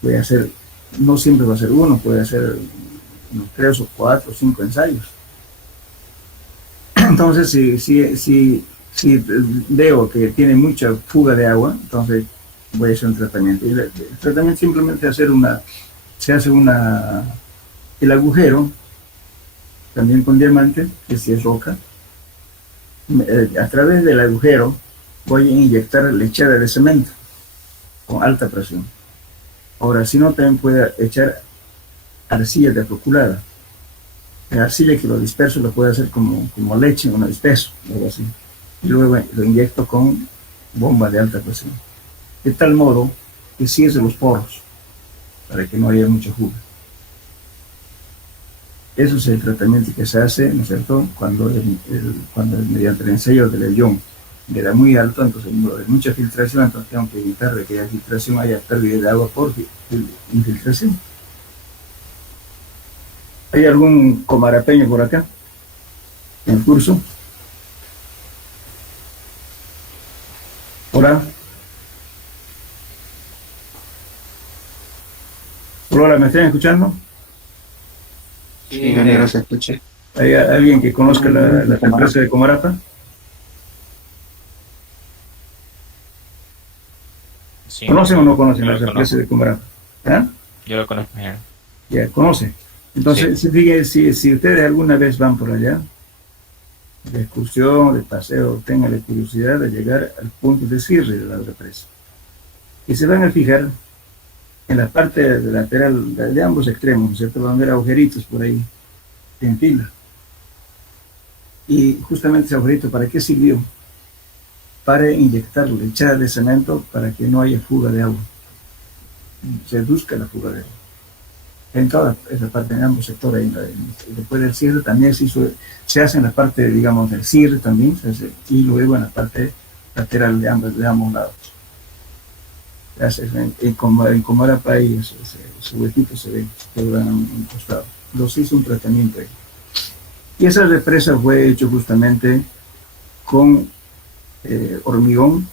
Voy a hacer, no siempre va a ser uno, puede hacer unos 3 o 4 o 5 ensayos. Entonces, si veo que tiene mucha fuga de agua, entonces voy a hacer un tratamiento. Y el tratamiento simplemente se hace el agujero, también con diamante, que si es roca. A través del agujero voy a inyectar lechera de cemento con alta presión. Ahora, si no, también puede echar arcilla desfloculada. La arcilla que lo disperso lo puede hacer como leche, un espeso, algo así. Y luego lo inyecto con bomba de alta presión. De tal modo que cierre los poros, para que no haya mucha fuga. Eso es el tratamiento que se hace, ¿no es cierto?, cuando mediante el ensayo del hoyón le da muy alto, entonces hay mucha filtración, entonces tengo que evitar de que haya filtración, haya pérdida de agua por infiltración. ¿Hay algún comarapeño por acá en el curso? Hola. Hola, ¿me están escuchando? Sí, ingeniero, se escucha. ¿Hay alguien que conozca la empresa de Comarapa? Sí, ¿Conocen o no conocen yo las lo empresas de Comarapa? ¿Ah? Yo lo conozco, ingeniero. Ya, conocen. Entonces, si ustedes alguna vez van por allá, de excursión, de paseo, tengan la curiosidad de llegar al punto de cierre de la represa. y se van a fijar en la parte lateral de ambos extremos, ¿no es cierto? Van a ver agujeritos por ahí en fila. Y justamente ese agujerito, ¿para qué sirvió? Para inyectarle, echarle cemento para que no haya fuga de agua. Se reduzca la fuga de agua. En toda esa parte, en ambos sectores, después del cierre también se hace en la parte, digamos, del cierre también, y luego en la parte lateral de ambos lados. En Comarapa ahí ese huequito se ve, que van a un costado. Los hizo un tratamiento ahí. Y esa represa fue hecho justamente con hormigón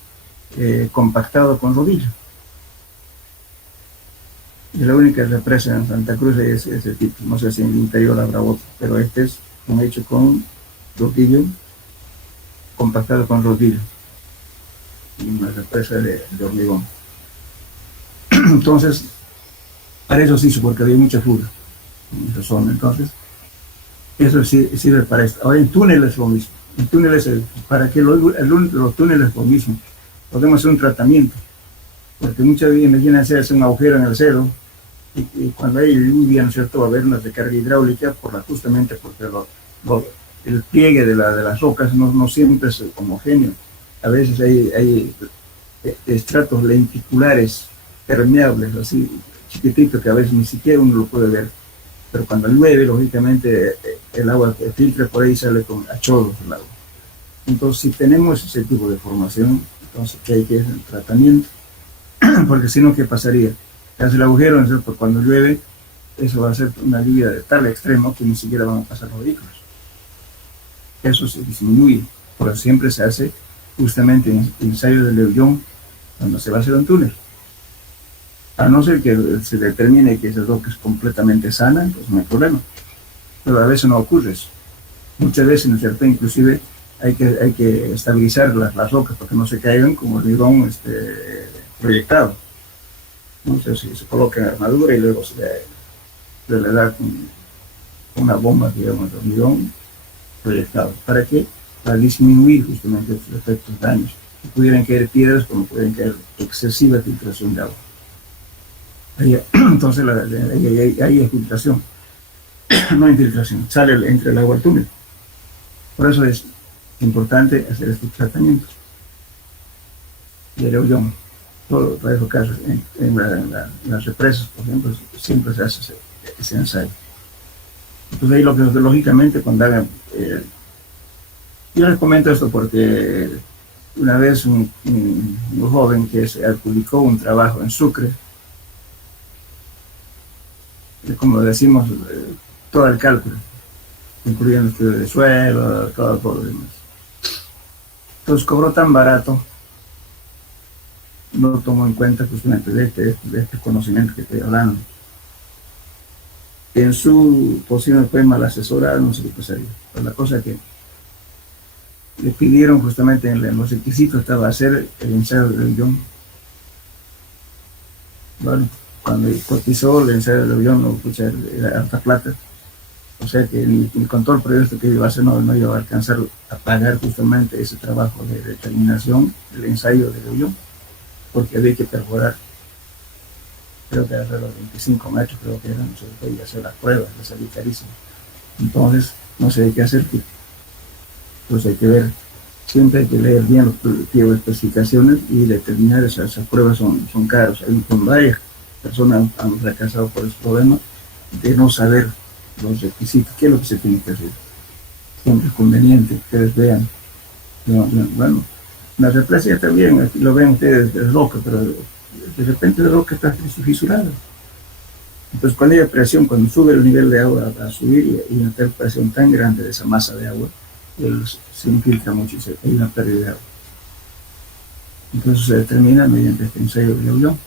compactado con rodillo. Y la única represa en Santa Cruz es ese tipo. No sé si en el interior habrá otro, pero este es hecho con rodillo, compactado con rodillo. Y una represa de hormigón. Entonces, para eso se hizo, porque había mucha fuga en esa zona. Entonces, eso sí sirve para esto. Ahora en túneles es lo mismo. En túneles, ¿para qué los túneles es lo mismo? Podemos hacer un tratamiento, porque muchas veces imagínense hacer un agujero en el cero, y cuando hay lluvia, ¿no es cierto?, va a haber una recarga hidráulica, justamente porque el pliegue de las rocas no siempre es homogéneo. A veces hay estratos lenticulares permeables, así chiquititos, que a veces ni siquiera uno lo puede ver. Pero cuando llueve, lógicamente, el agua que filtra por ahí sale a chorros el agua. Entonces, si tenemos ese tipo de formación, entonces que hay que hacer el tratamiento, porque si no, ¿qué pasaría? Se hace el agujero, entonces, pues, cuando llueve, eso va a ser una lluvia de tal extremo que ni siquiera van a pasar los vehículos. Eso se disminuye, pero siempre se hace justamente en ensayo de Leuillón, cuando se va a hacer un túnel. A no ser que se determine que esa roca es completamente sana, pues no hay problema. Pero a veces no ocurre eso. Muchas veces, ¿no es cierto?, inclusive hay que estabilizar las rocas para que no se caigan como hormigón proyectado. Entonces se coloca en armadura y luego se le da con una bomba, digamos, de hormigón proyectado. ¿Para qué? Para disminuir justamente los efectos daños. Que pudieran caer piedras, como pueden caer excesiva filtración de agua. Entonces hay infiltración, no infiltración, entre el agua al túnel. Por eso es importante hacer estos tratamientos de erosión. Para esos casos, en las represas, por ejemplo, siempre se hace ese ensayo. Entonces ahí lógicamente cuando hagan... yo les comento esto porque una vez un joven que se adjudicó un trabajo en Sucre, como decimos, todo el cálculo, incluyendo estudio de suelo, todo lo demás. Entonces cobró tan barato, no tomó en cuenta justamente de este conocimiento que estoy hablando. En su posición fue mal asesorado, no sé qué pasaría. Pero la cosa que le pidieron justamente en los requisitos estaba hacer el ensayo de Leuillón. Bueno, cuando cotizó el ensayo de Leuillón, no, era harta plata. O sea que ni con todo el proyecto que iba a hacer no iba a alcanzar a pagar justamente ese trabajo de determinación del ensayo de Leuillón, porque había que perforar, creo que alrededor de 25 metros, creo que eran, no sé, y hacer las pruebas, les salía carísimo. Entonces, no sé qué hacer, pues hay que ver, siempre hay que leer bien los pliegos de especificaciones y determinar esas pruebas son caras. Con varias personas han fracasado por ese problema de no saber los requisitos, qué es lo que se tiene que hacer. Siempre es conveniente que ustedes vean. Bueno, la represa ya está bien, aquí lo ven ustedes de roca, pero de repente la roca está fisurada. Entonces cuando hay presión, cuando sube el nivel de agua a subir y una presión tan grande de esa masa de agua, se infiltra mucho y hay una pérdida de agua. Entonces se determina mediante este ensayo de Leuillón.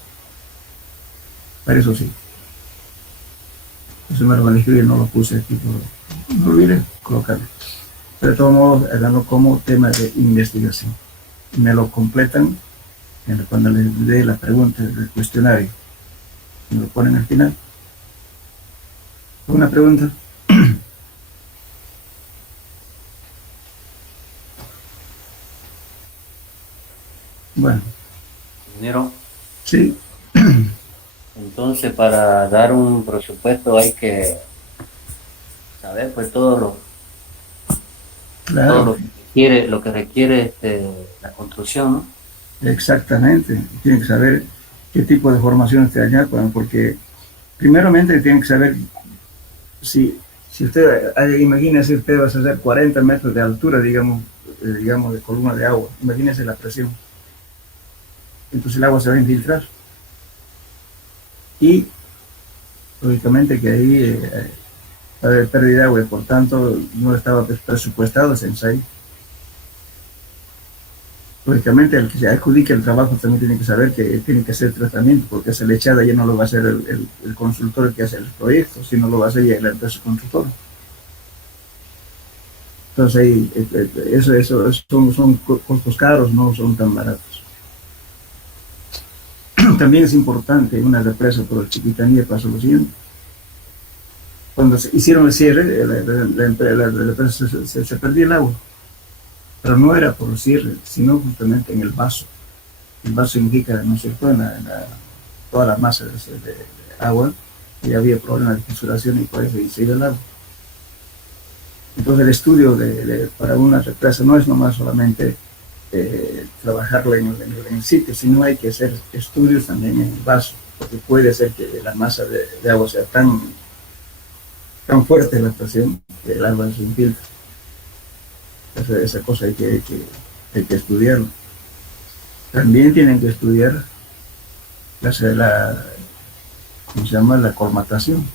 Para eso sí. Eso me lo van a escribir, no lo puse aquí, no olvidé colocarlo. Pero de todos modos, háganlo como tema de investigación. Me lo completan cuando les dé la pregunta del cuestionario. Me lo ponen al final. ¿Una pregunta? Bueno. Ingeniero, Sí, Entonces, para dar un presupuesto hay que saber pues todo claro, lo que requiere la construcción, ¿no? exactamente. Tienen que saber qué tipo de formaciones te añadan, porque primeramente tienen que saber si usted, imagínese, usted va a hacer 40 metros de altura, digamos, de columna de agua. Imagínese la presión. Entonces el agua se va a infiltrar. Y lógicamente que ahí va a haber pérdida de agua y por tanto no estaba presupuestado ese ensayo. Lógicamente el que se adjudica el trabajo también tiene que saber que tiene que hacer tratamiento, porque esa lechada ya no lo va a hacer el consultor que hace el proyecto, sino lo va a hacer ya la empresa constructora. Entonces ahí, eso son costos caros, no son tan baratos. También es importante una represa por el Chiquitanía pasó lo siguiente. Cuando se hicieron el cierre, la empresa se perdía el agua, pero no era por el cierre, sino justamente en el vaso. El vaso significa, ¿no es cierto?, toda la masa de agua, y había problemas de fisuración y por eso se iba el agua. Entonces el estudio para una represa no es nomás solamente trabajarla en el sitio, sino hay que hacer estudios también en el vaso, porque puede ser que la masa de agua sea tan fuerte la presión que el agua se infiltra. Esa cosa hay que estudiarlo. También tienen que estudiar ¿cómo se llama? La colmatación.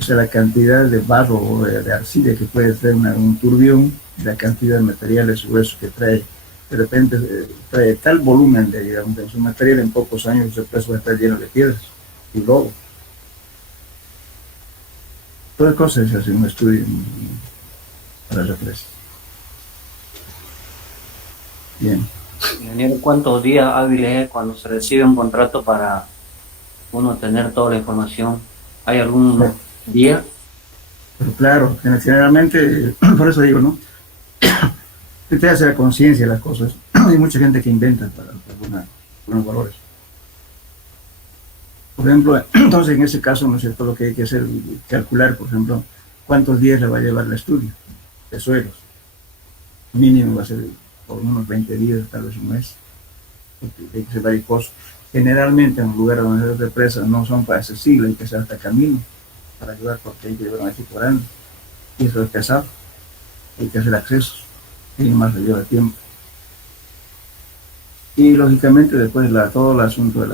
O sea, la cantidad de barro o de arcilla que puede traer un turbión, la cantidad de materiales gruesos que trae. De repente trae tal volumen de su material, en pocos años ese peso va a estar lleno de piedras y lodo. Todas cosas se hacen un estudio para la represa. Bien. Ingeniero, ¿cuántos días hábiles es cuando se recibe un contrato para uno tener toda la información? ¿Hay algún día? Pero claro, generalmente, por eso digo, ¿no? Usted hace la conciencia de las cosas. Hay mucha gente que inventa para algunos valores. Por ejemplo, entonces en ese caso, ¿no es cierto? Lo que hay que hacer es calcular, por ejemplo, cuántos días le va a llevar el estudio de suelos. Mínimo va a ser por unos 20 días, tal vez un mes. Hay que ser varios. Generalmente en un lugar donde las represas no son para accesibles, hay que hacer hasta camino para ayudar, porque hay que llevar aquí por año. Y eso es pesado. Hay que hacer accesos. Y más le lleva tiempo. Y lógicamente después todo el asunto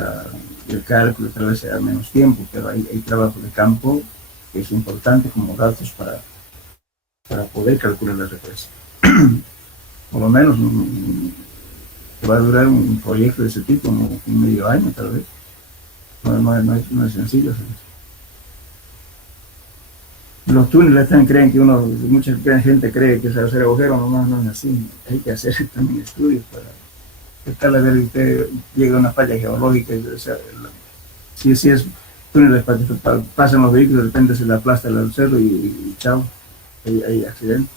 del cálculo tal vez sea menos tiempo, pero hay trabajo de campo que es importante como datos para poder calcular la represa. Por lo menos va a durar un proyecto de ese tipo, un medio año tal vez. No es sencillo hacer eso. Los túneles también creen que mucha gente cree que se va a hacer agujero, nomás no es así. Hay que hacer también estudios para tal vez usted llega a una falla geológica, o sea, si es túneles para que pasen los vehículos, de repente se le aplasta el cerro y chao, hay accidente.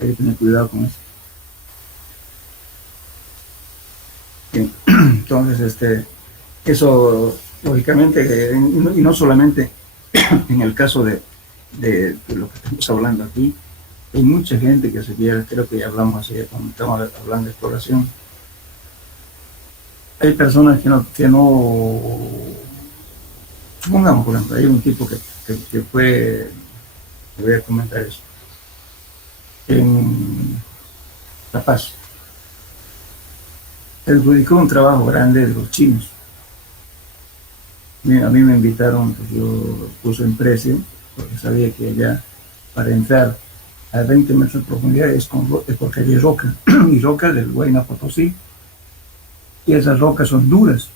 Hay que tener cuidado con eso. Bien. Entonces, eso lógicamente, y no solamente en el caso de lo que estamos hablando aquí, hay mucha gente que se quiere, creo que ya hablamos así cuando estamos hablando de exploración. Hay personas que no supongamos, por ejemplo, hay un tipo que fue, le voy a comentar eso, en La Paz. Se adjudicó un trabajo grande de los chinos. A mí me invitaron, pues yo puse en precio, porque sabía que allá para entrar a 20 metros de profundidad es porque hay roca, y roca del Huayna Potosí, y esas rocas son duras,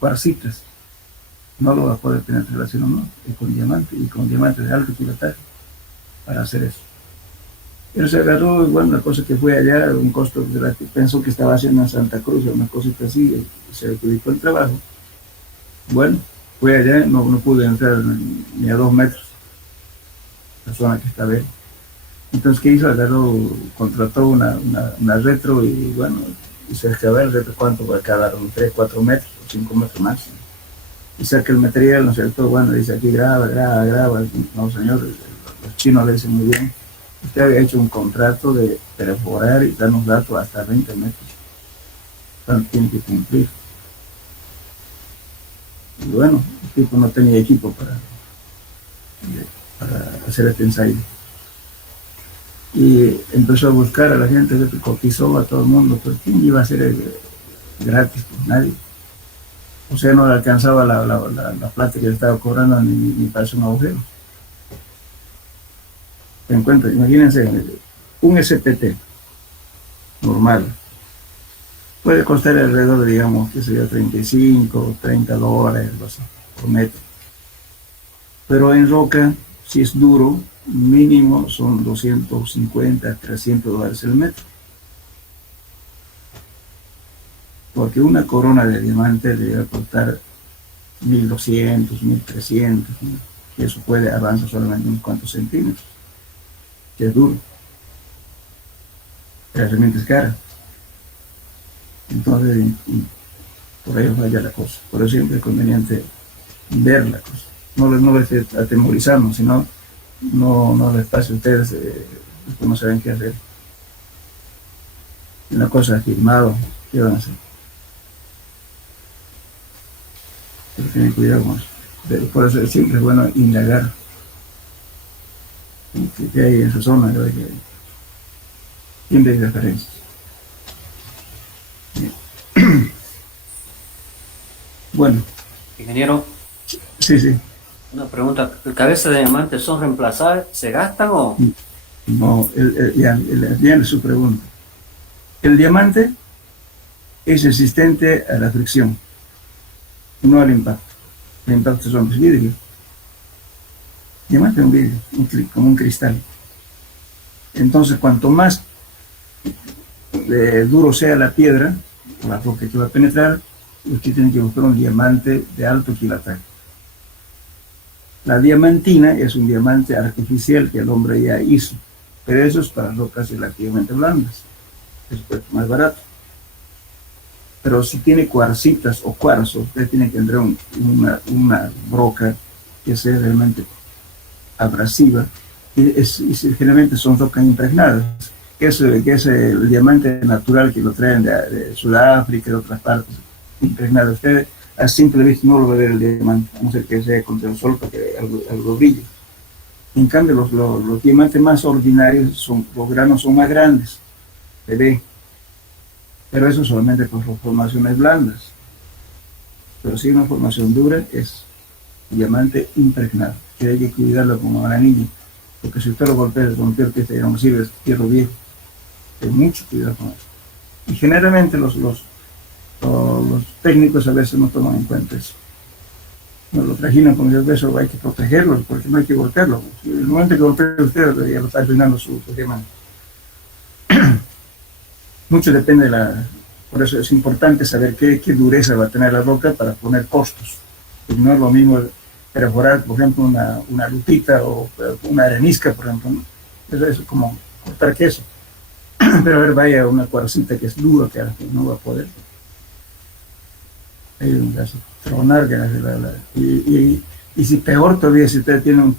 cuarcitas, no lo va a poder penetrar sino no, es con diamante, y con diamantes de alto kilataje para hacer eso. Él se agarró, bueno, la cosa que fue allá, un costo, pensó que estaba haciendo en Santa Cruz, una cosita así, y se adjudicó el trabajo. Bueno, fue allá, no pude entrar ni a 2 metros, la zona que estaba él. Entonces, ¿qué hizo? Agarró, contrató una retro y bueno, y se excava el reto cuánto va a cavar, 3, 4 metros, 5 metros máximo. Y saca el material, ¿no es cierto? Bueno, dice aquí graba, graba, graba. No, señor, los chinos le dicen muy bien. Usted había hecho un contrato de perforar y darnos datos hasta 20 metros. Tanto tiene que cumplir. Y bueno, el tipo no tenía equipo para hacer este ensayo. Y empezó a buscar a la gente, cotizó a todo el mundo, pero ¿quién iba a hacer gratis? Pues nadie. O sea, no le alcanzaba la plata que le estaba cobrando ni para hacer un agujero. ¿Se encuentra? Imagínense, un SPT normal puede costar alrededor de, digamos, qué sé yo, 35, 30 dólares, algo así, por metro. Pero en roca, si es duro, mínimo son 250, 300 dólares el metro. Porque una corona de diamante debe costar 1200, 1300, ¿no? Y eso puede avanzar solamente unos cuantos centímetros, que es duro. La herramienta es cara. Entonces, y por ahí vaya la cosa. Por eso siempre es conveniente ver la cosa. No les atemorizarnos, sino no les pase a ustedes que no saben qué hacer. Una cosa firmado, ¿qué van a hacer? Pero tienen cuidado con eso. Pero por eso siempre es bueno indagar que hay en esa zona, ¿verdad? Que siempre hay referencias. Bueno. Ingeniero, Sí. una pregunta. ¿Cabezas de diamante son reemplazadas? ¿Se gastan o...? No, ya es su pregunta. El diamante es resistente a la fricción, no al impacto. El impacto son los vidrios. El diamante es un vidrio, como un cristal. Entonces, cuanto más duro sea la piedra, la roca que va a penetrar, usted tiene que buscar un diamante de alto quilataje. La diamantina es un diamante artificial que el hombre ya hizo, pero eso es para rocas relativamente blandas, es más barato. Pero si tiene cuarcitas o cuarzo, usted tiene que tener una roca que sea realmente abrasiva, y generalmente son rocas impregnadas, que es el diamante natural que lo traen de Sudáfrica y de otras partes, impregnado. Usted a simple vista no lo va a ver el diamante, a no ser que sea contra el sol para que algo brille. En cambio, los diamantes más ordinarios, los granos son más grandes, se ve, pero eso solamente con formaciones blandas. Pero si una formación dura es diamante impregnado, que hay que cuidarlo como a la niña, porque si usted lo golpea con un que ya no sirve, es hierro viejo. Hay mucho cuidado con eso. Y generalmente los técnicos a veces no toman en cuenta eso. No lo trajinan con el beso, hay que protegerlos porque no hay que golpearlo. Si el momento que golpea usted ya lo está arruinando su diamante. Mucho depende por eso es importante saber qué dureza va a tener la roca para poner costos. Y no es lo mismo perforar, por ejemplo, una lupita o una arenisca, por ejemplo, ¿no? Eso es como cortar queso. Pero a ver, vaya una cuarcita que es duro, que no va a poder. Hay un caso, tronar, y si peor todavía, si usted tiene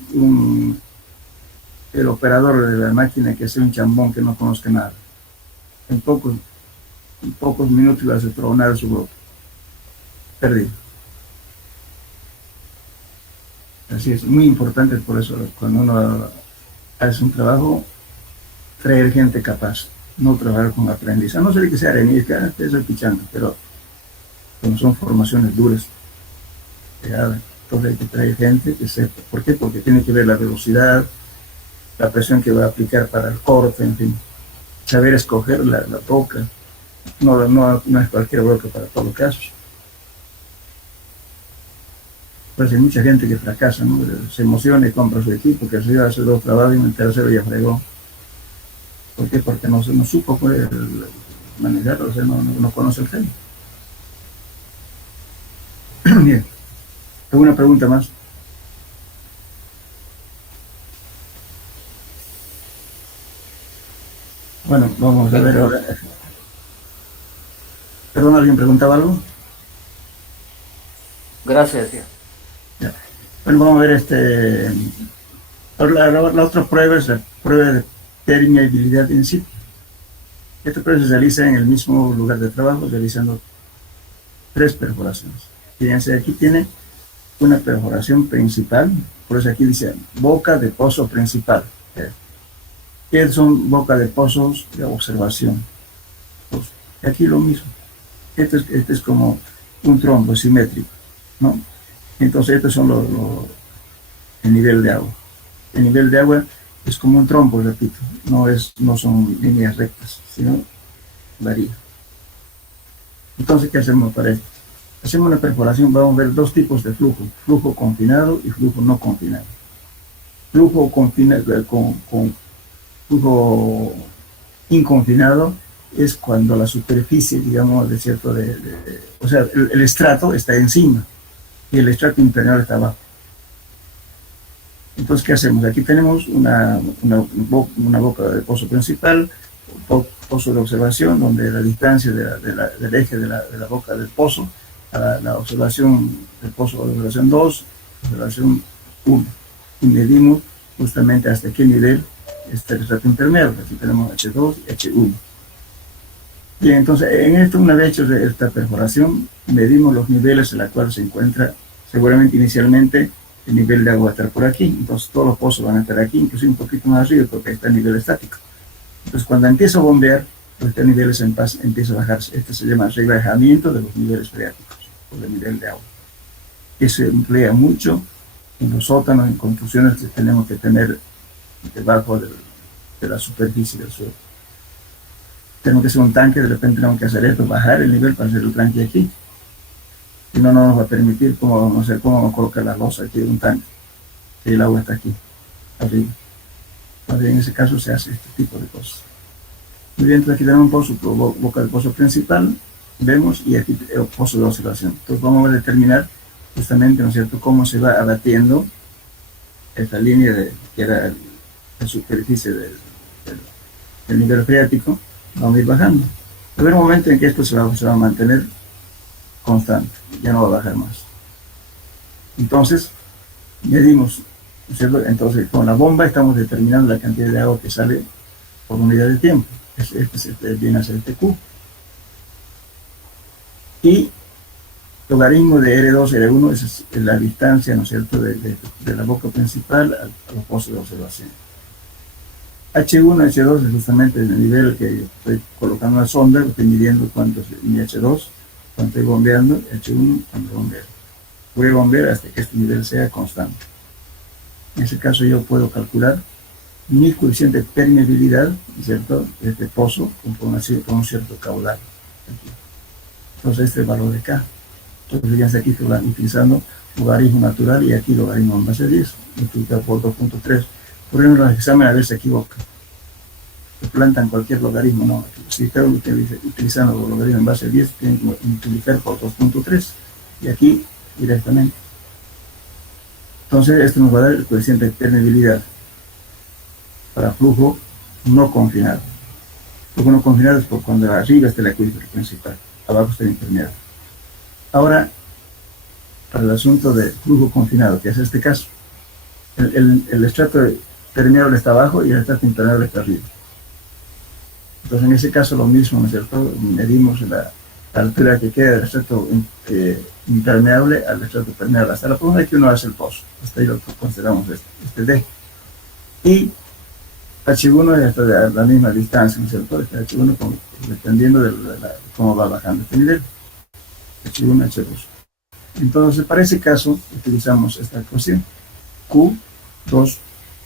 el operador de la máquina que sea un chambón que no conozca nada, en pocos minutos va a tronar su bloque. Perdido. Así es, muy importante por eso, cuando uno hace un trabajo, traer gente capaz, no trabajar con aprendiz. A no ser que sea arenisca, eso es pichando, pero como son formaciones duras, pegadas, entonces hay que traer gente que sepa. ¿Por qué? Porque tiene que ver la velocidad, la presión que va a aplicar para el corte, en fin. Saber escoger la roca, no es cualquier roca para todos los casos. Pues hay mucha gente que fracasa, ¿no? Se emociona y compra su equipo, que se iba a hacer 2 trabajos y en el tercero ya fregó. ¿Por qué? Porque no supo manejarlo, o sea, no conoce el tema. Bien. ¿Alguna pregunta más? Bueno, vamos a ver ahora. Perdón, ¿alguien preguntaba algo? Gracias, ya. Ya. Bueno, vamos a ver la otra prueba es la prueba de permeabilidad in situ. Esta prueba se realiza en el mismo lugar de trabajo, realizando 3 perforaciones. Fíjense, aquí tiene una perforación principal, por eso aquí dice boca de pozo principal. ¿Qué son boca de pozos de observación? Pues, aquí lo mismo. Este es como un trombo simétrico, ¿no? Entonces estos son el nivel de agua. El nivel de agua es como un trombo, repito, no son líneas rectas, sino varía. Entonces, ¿qué hacemos para esto? Hacemos una perforación, vamos a ver 2 tipos de flujo confinado y flujo no confinado. Flujo confinado, flujo inconfinado es cuando la superficie, digamos, o sea, el estrato está encima y el estrato impermeable está abajo. Entonces, ¿qué hacemos? Aquí tenemos una boca de pozo principal, pozo de observación, donde la distancia del eje de la boca del pozo a la observación del pozo de observación 2, observación 1. Y medimos justamente hasta qué nivel está el estrato impermeable. Aquí tenemos H2 y H1. Bien, entonces, en esto, una vez hecho esta perforación, medimos los niveles en los cuales se encuentra, seguramente inicialmente, el nivel de agua va a estar por aquí. Entonces, todos los pozos van a estar aquí, inclusive un poquito más arriba, porque ahí está el nivel estático. Entonces, cuando empieza a bombear, pues este nivel empieza a bajarse. Este se llama rebajamiento de los niveles freáticos, por el nivel de agua. Que se emplea mucho en los sótanos, en construcciones que tenemos que tener debajo de la superficie del suelo. Tenemos que hacer un tanque, de repente tenemos que hacer esto, bajar el nivel para hacer el tanque aquí. Si no, no nos va a permitir cómo vamos a colocar la losa aquí de un tanque. Si el agua está aquí, arriba. Entonces, en ese caso se hace este tipo de cosas. Muy bien, entonces aquí tenemos un pozo, boca del pozo principal, vemos, y aquí el pozo de observación. Entonces vamos a determinar justamente, ¿no es cierto?, cómo se va abatiendo esta línea que era la superficie del nivel freático. Vamos a ir bajando. Va a haber un momento en que esto se va a mantener constante, ya no va a bajar más. Entonces, medimos, ¿no es cierto? Entonces, con la bomba estamos determinando la cantidad de agua que sale por unidad de tiempo. Este viene a ser Q. Y logaritmo de R2, R1 es la distancia, ¿no es cierto?, de la boca principal a los pozos de observación. H1, H2 es justamente el nivel que estoy colocando la sonda, estoy midiendo cuánto es mi H2, cuánto estoy bombeando, H1, cuánto bombeo. Voy a bombear hasta que este nivel sea constante. En ese caso yo puedo calcular mi coeficiente de permeabilidad, ¿cierto?, de este pozo con un cierto caudal. Aquí. Entonces este es el valor de K. Entonces fíjense aquí que van utilizando logaritmo natural y aquí logaritmo en base 10, multiplicado por 2.3. Por ejemplo, en los exámenes a veces se equivocan. Se plantan cualquier logaritmo, ¿no? Si están utilizando los logaritmos en base 10, tienen que multiplicar por 2.3 y aquí directamente. Entonces, esto nos va a dar el coeficiente de permeabilidad para flujo no confinado. Flujo no confinado es por cuando arriba está el acuífero principal, abajo está el impermeable. Ahora, para el asunto de flujo confinado, que es este caso, el estrato permeable está abajo y el estrato impermeable está arriba. Entonces, en ese caso, lo mismo, ¿no es cierto? Medimos la altura que queda del estrato impermeable al estrato permeable, hasta la profundidad que uno hace el pozo. Hasta ahí lo consideramos este D. Y H1 es hasta la misma distancia, ¿no es cierto? Este H1 dependiendo de cómo va bajando este nivel. H1, H2. Entonces, para ese caso, utilizamos esta ecuación. Q, 2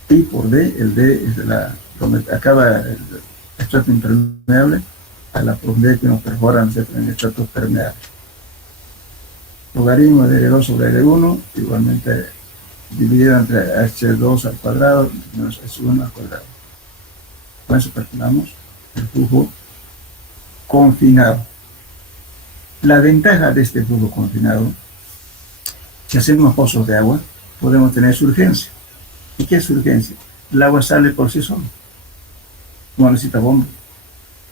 pi por D. El D es donde acaba el estrato impermeable a la profundidad que nos perfora en el estrato permeable. Logaritmo de R2 sobre R1, igualmente dividido entre H2 al cuadrado menos H1 al cuadrado. Con eso calculamos el flujo confinado. La ventaja de este flujo confinado, si hacemos pozos de agua, podemos tener surgencia. ¿Y qué es surgencia? El agua sale por sí sola, no necesita bomba.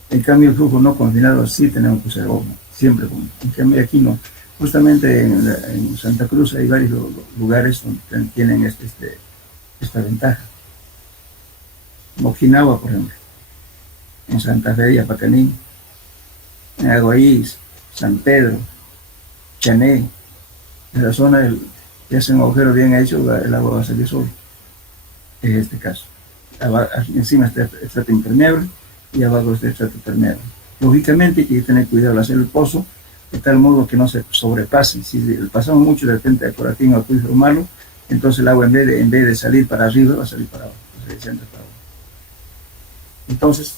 En cambio, el flujo no confinado sí tenemos que usar bomba. siempre. En cambio aquí no. Justamente en Santa Cruz hay varios lugares donde tienen esta ventaja. Okinawa, por ejemplo, en Santa Fe y Apacaní, en Aguaís, San Pedro, Chané, en la zona que hace un agujero bien hecho, el agua va a salir solo. Es este caso. Encima está el estrato impermeable y abajo está el estrato permeable. Lógicamente hay que tener cuidado al hacer el pozo, de tal modo que no se sobrepase. Si pasamos mucho de repente por aquí en un acuífero malo, entonces el agua en vez de salir para arriba, va a salir para abajo. Entonces,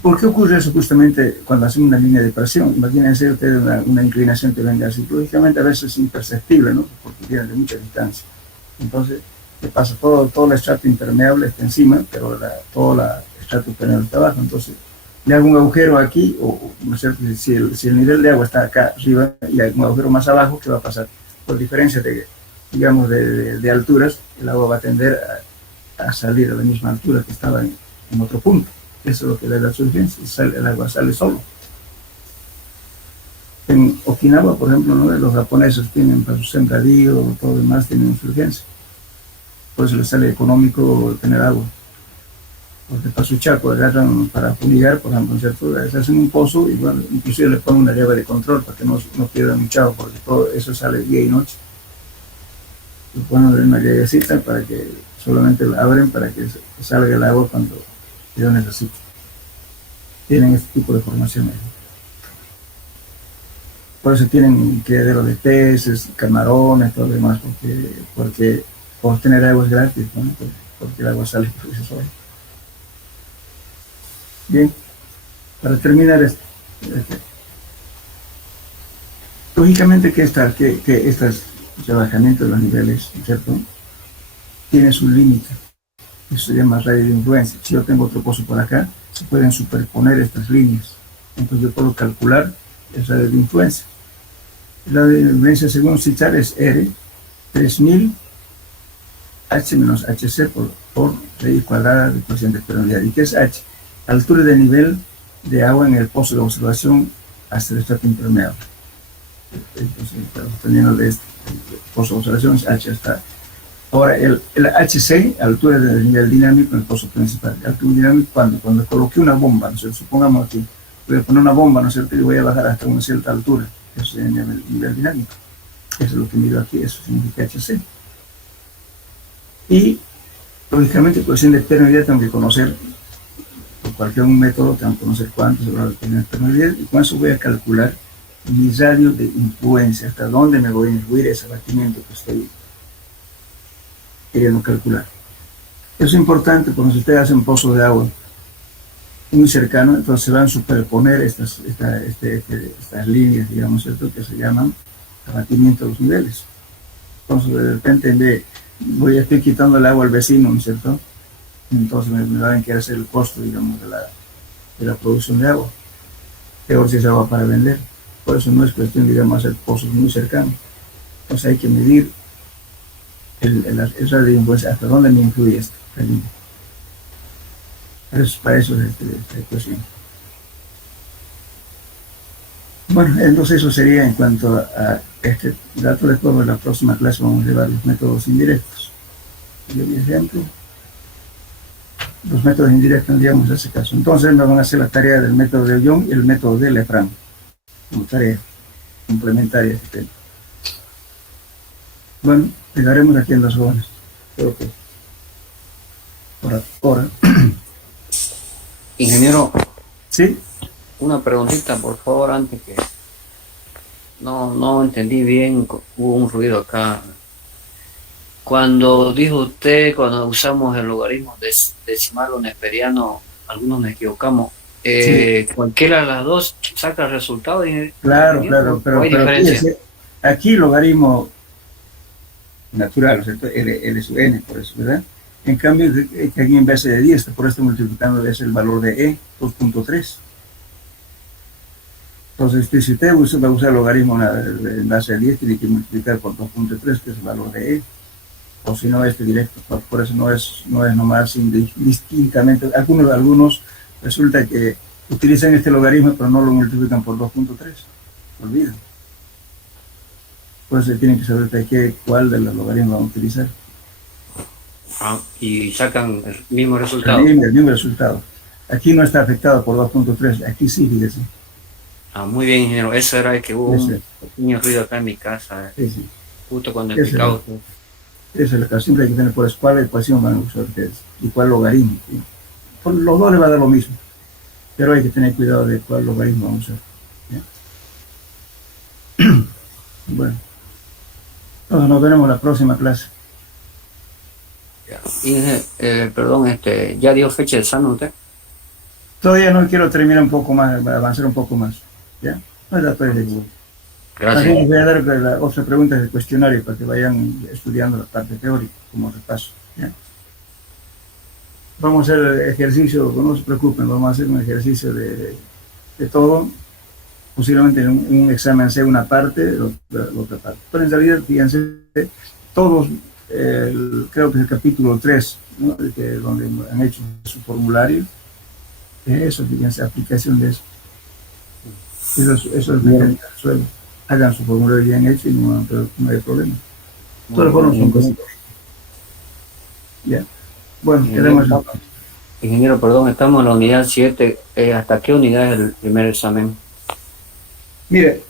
¿por qué ocurre eso justamente cuando hacemos una línea de presión? Imagínense ustedes una inclinación que venga así. Lógicamente a veces es imperceptible, ¿no? Porque viene de mucha distancia. Entonces, ¿qué pasa? Todo el estrato impermeable está encima, pero todo el estrato permeable está abajo. Entonces, le hago un agujero aquí, ¿no es cierto? Si el nivel de agua está acá arriba y hay un agujero más abajo, ¿qué va a pasar? Por diferencia digamos, de alturas, el agua va a tender a salir a la misma altura que estaba en otro punto. Eso es lo que da la surgencia, el agua sale solo. En Okinawa, por ejemplo, ¿no? Los japoneses tienen para su sembradío, todo lo demás tienen surgencia. Por eso les sale económico tener agua. Porque para su chaco agarran para fumigar, por ejemplo, ¿cierto? Se hacen un pozo y bueno, inclusive le ponen una llave de control para que no pierdan un chavo, porque todo eso sale día y noche. Le ponen una llavecita para que solamente la abren para que salga el agua cuando yo necesito. Tienen este tipo de formaciones. Por eso tienen criadero de peces, camarones, todo lo demás, porque por tener agua es gratis, ¿no? Porque el agua sale por sí sola. Bien, para terminar lógicamente que estos rebajamientos de los niveles, ¿cierto? Tiene su límite. Eso se llama radio de influencia. Si yo tengo otro pozo por acá, se pueden superponer estas líneas. Entonces yo puedo calcular el radio de influencia. El radio de influencia, según Sichar, es R 3000 H menos HC por raíz cuadrada de coeficiente de permeabilidad. ¿Y qué es H? Altura de nivel de agua en el pozo de observación hasta el estrato impermeable. Entonces, teniendo de este pozo de observación, H hasta. Ahora, el HC, altura de nivel dinámico en el pozo principal. Altura dinámico, cuando coloqué una bomba, ¿no es cierto? Supongamos aquí, voy a poner una bomba, ¿no es cierto? Y voy a bajar hasta una cierta altura. Eso es el nivel dinámico. Eso es lo que mido aquí, eso significa HC. Y, lógicamente, coeficiente de permeabilidad tengo que conocer, por cualquier método, tengo que conocer cuánto es el grado de permeabilidad, y con eso voy a calcular mi radio de influencia, hasta dónde me voy a influir ese abatimiento que estoy queriendo calcular. Eso es importante porque si ustedes hacen pozo de agua muy cercano, entonces se van a superponer estas líneas, digamos, ¿cierto? Que se llaman abatimiento de los niveles. Entonces, de repente, estoy quitando el agua al vecino, ¿no es cierto? Entonces me van a querer hacer el costo, digamos, de la producción de agua. Peor si es agua para vender. Por eso no es cuestión, digamos, hacer pozos muy cercanos. Entonces hay que medir el radio de influencia, hasta dónde me influye esto. Para eso es esta ecuación. Bueno, entonces eso sería en cuanto a este dato. Después en la próxima clase vamos a llevar los métodos indirectos. Yo mi ejemplo. Los métodos indirectos, digamos, en ese caso. Entonces me van a hacer la tarea del método de Young y el método de Lefranc, como tarea complementaria a este tema. Bueno, llegaremos aquí en 2 horas. Creo que por ahora. Ingeniero, ¿Sí? una preguntita, por favor, antes que no entendí bien, hubo un ruido acá. Cuando dijo usted, cuando usamos el logaritmo decimal o neperiano, algunos nos equivocamos. Sí. Cualquiera de las dos saca el resultado. Claro, pero aquí logaritmo natural, ¿cierto? L sub n, por eso, ¿verdad? En cambio, que aquí en vez de 10, por esto multiplicando es el valor de E, 2.3. Entonces, si usted va a usar el logaritmo en base a 10, tiene que multiplicar por 2.3, que es el valor de E. O si no, directo. Por eso no es nomás indistintamente. Algunos resulta que Utilizan este logaritmo, pero no lo multiplican por 2.3. Olviden. Pues tienen que saber cuál de los logaritmos van a utilizar. Y sacan el mismo resultado. El mismo resultado. Aquí no está afectado por 2.3, aquí sí, fíjese. Muy bien, ingeniero. Eso era que hubo Ese. un pequeño ruido acá en mi casa, Sí. justo cuando Ese. explicaba usted. Esa es la que siempre hay que tener por cuál ecuación van a usar ustedes y cuál logaritmo. ¿Sí? Por los dos les va a dar lo mismo, pero hay que tener cuidado de cuál logaritmo vamos a usar. ¿Ya? Bueno, entonces nos veremos en la próxima clase. Perdón, ¿ya dio fecha de examen usted? Todavía no quiero terminar un poco más, avanzar un poco más. ¿Ya? No es la fecha. Gracias. Les voy a dar la otra pregunta del cuestionario para que vayan estudiando la parte teórica como repaso. ¿Ya? Vamos a hacer ejercicio, no se preocupen, vamos a hacer un ejercicio de todo. Posiblemente en un examen sea una parte, la otra parte. Pero en realidad, fíjense, todos, creo que es el capítulo 3, ¿no? Donde han hecho su formulario, eso, fíjense, aplicación de eso. Eso es bien suelo. Hagan su formulario bien hecho y no hay problema. Todas las formas son cosas. Ya. Bueno, quedemos. Ingeniero, perdón, estamos en la unidad 7. ¿Hasta qué unidad es el primer examen? Mire,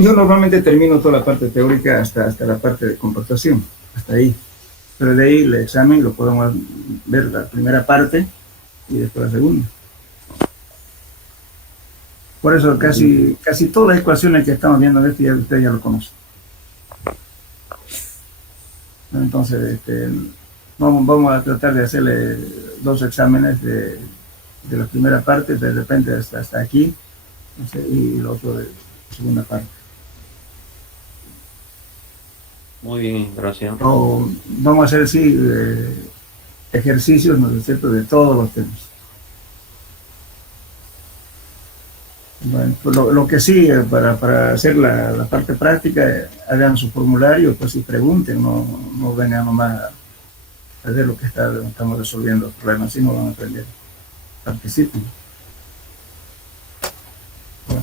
yo normalmente termino toda la parte teórica hasta la parte de computación, hasta ahí. Pero de ahí el examen lo podemos ver la primera parte y después la segunda. Por eso casi todas las ecuaciones que estamos viendo en ya ustedes ya lo conocen. Entonces, vamos a tratar de hacerle 2 exámenes de la primera parte, de repente hasta aquí, no sé, y el otro de la segunda parte. Muy bien, gracias. O vamos a hacer, sí, ejercicios, ¿no es cierto?, de todos los temas. Bueno, pues lo que sí, para hacer la parte práctica, hagan su formulario, pues si pregunten, no vengan nomás a ver lo que estamos resolviendo el problema, así no van a aprender. Participen. Bueno.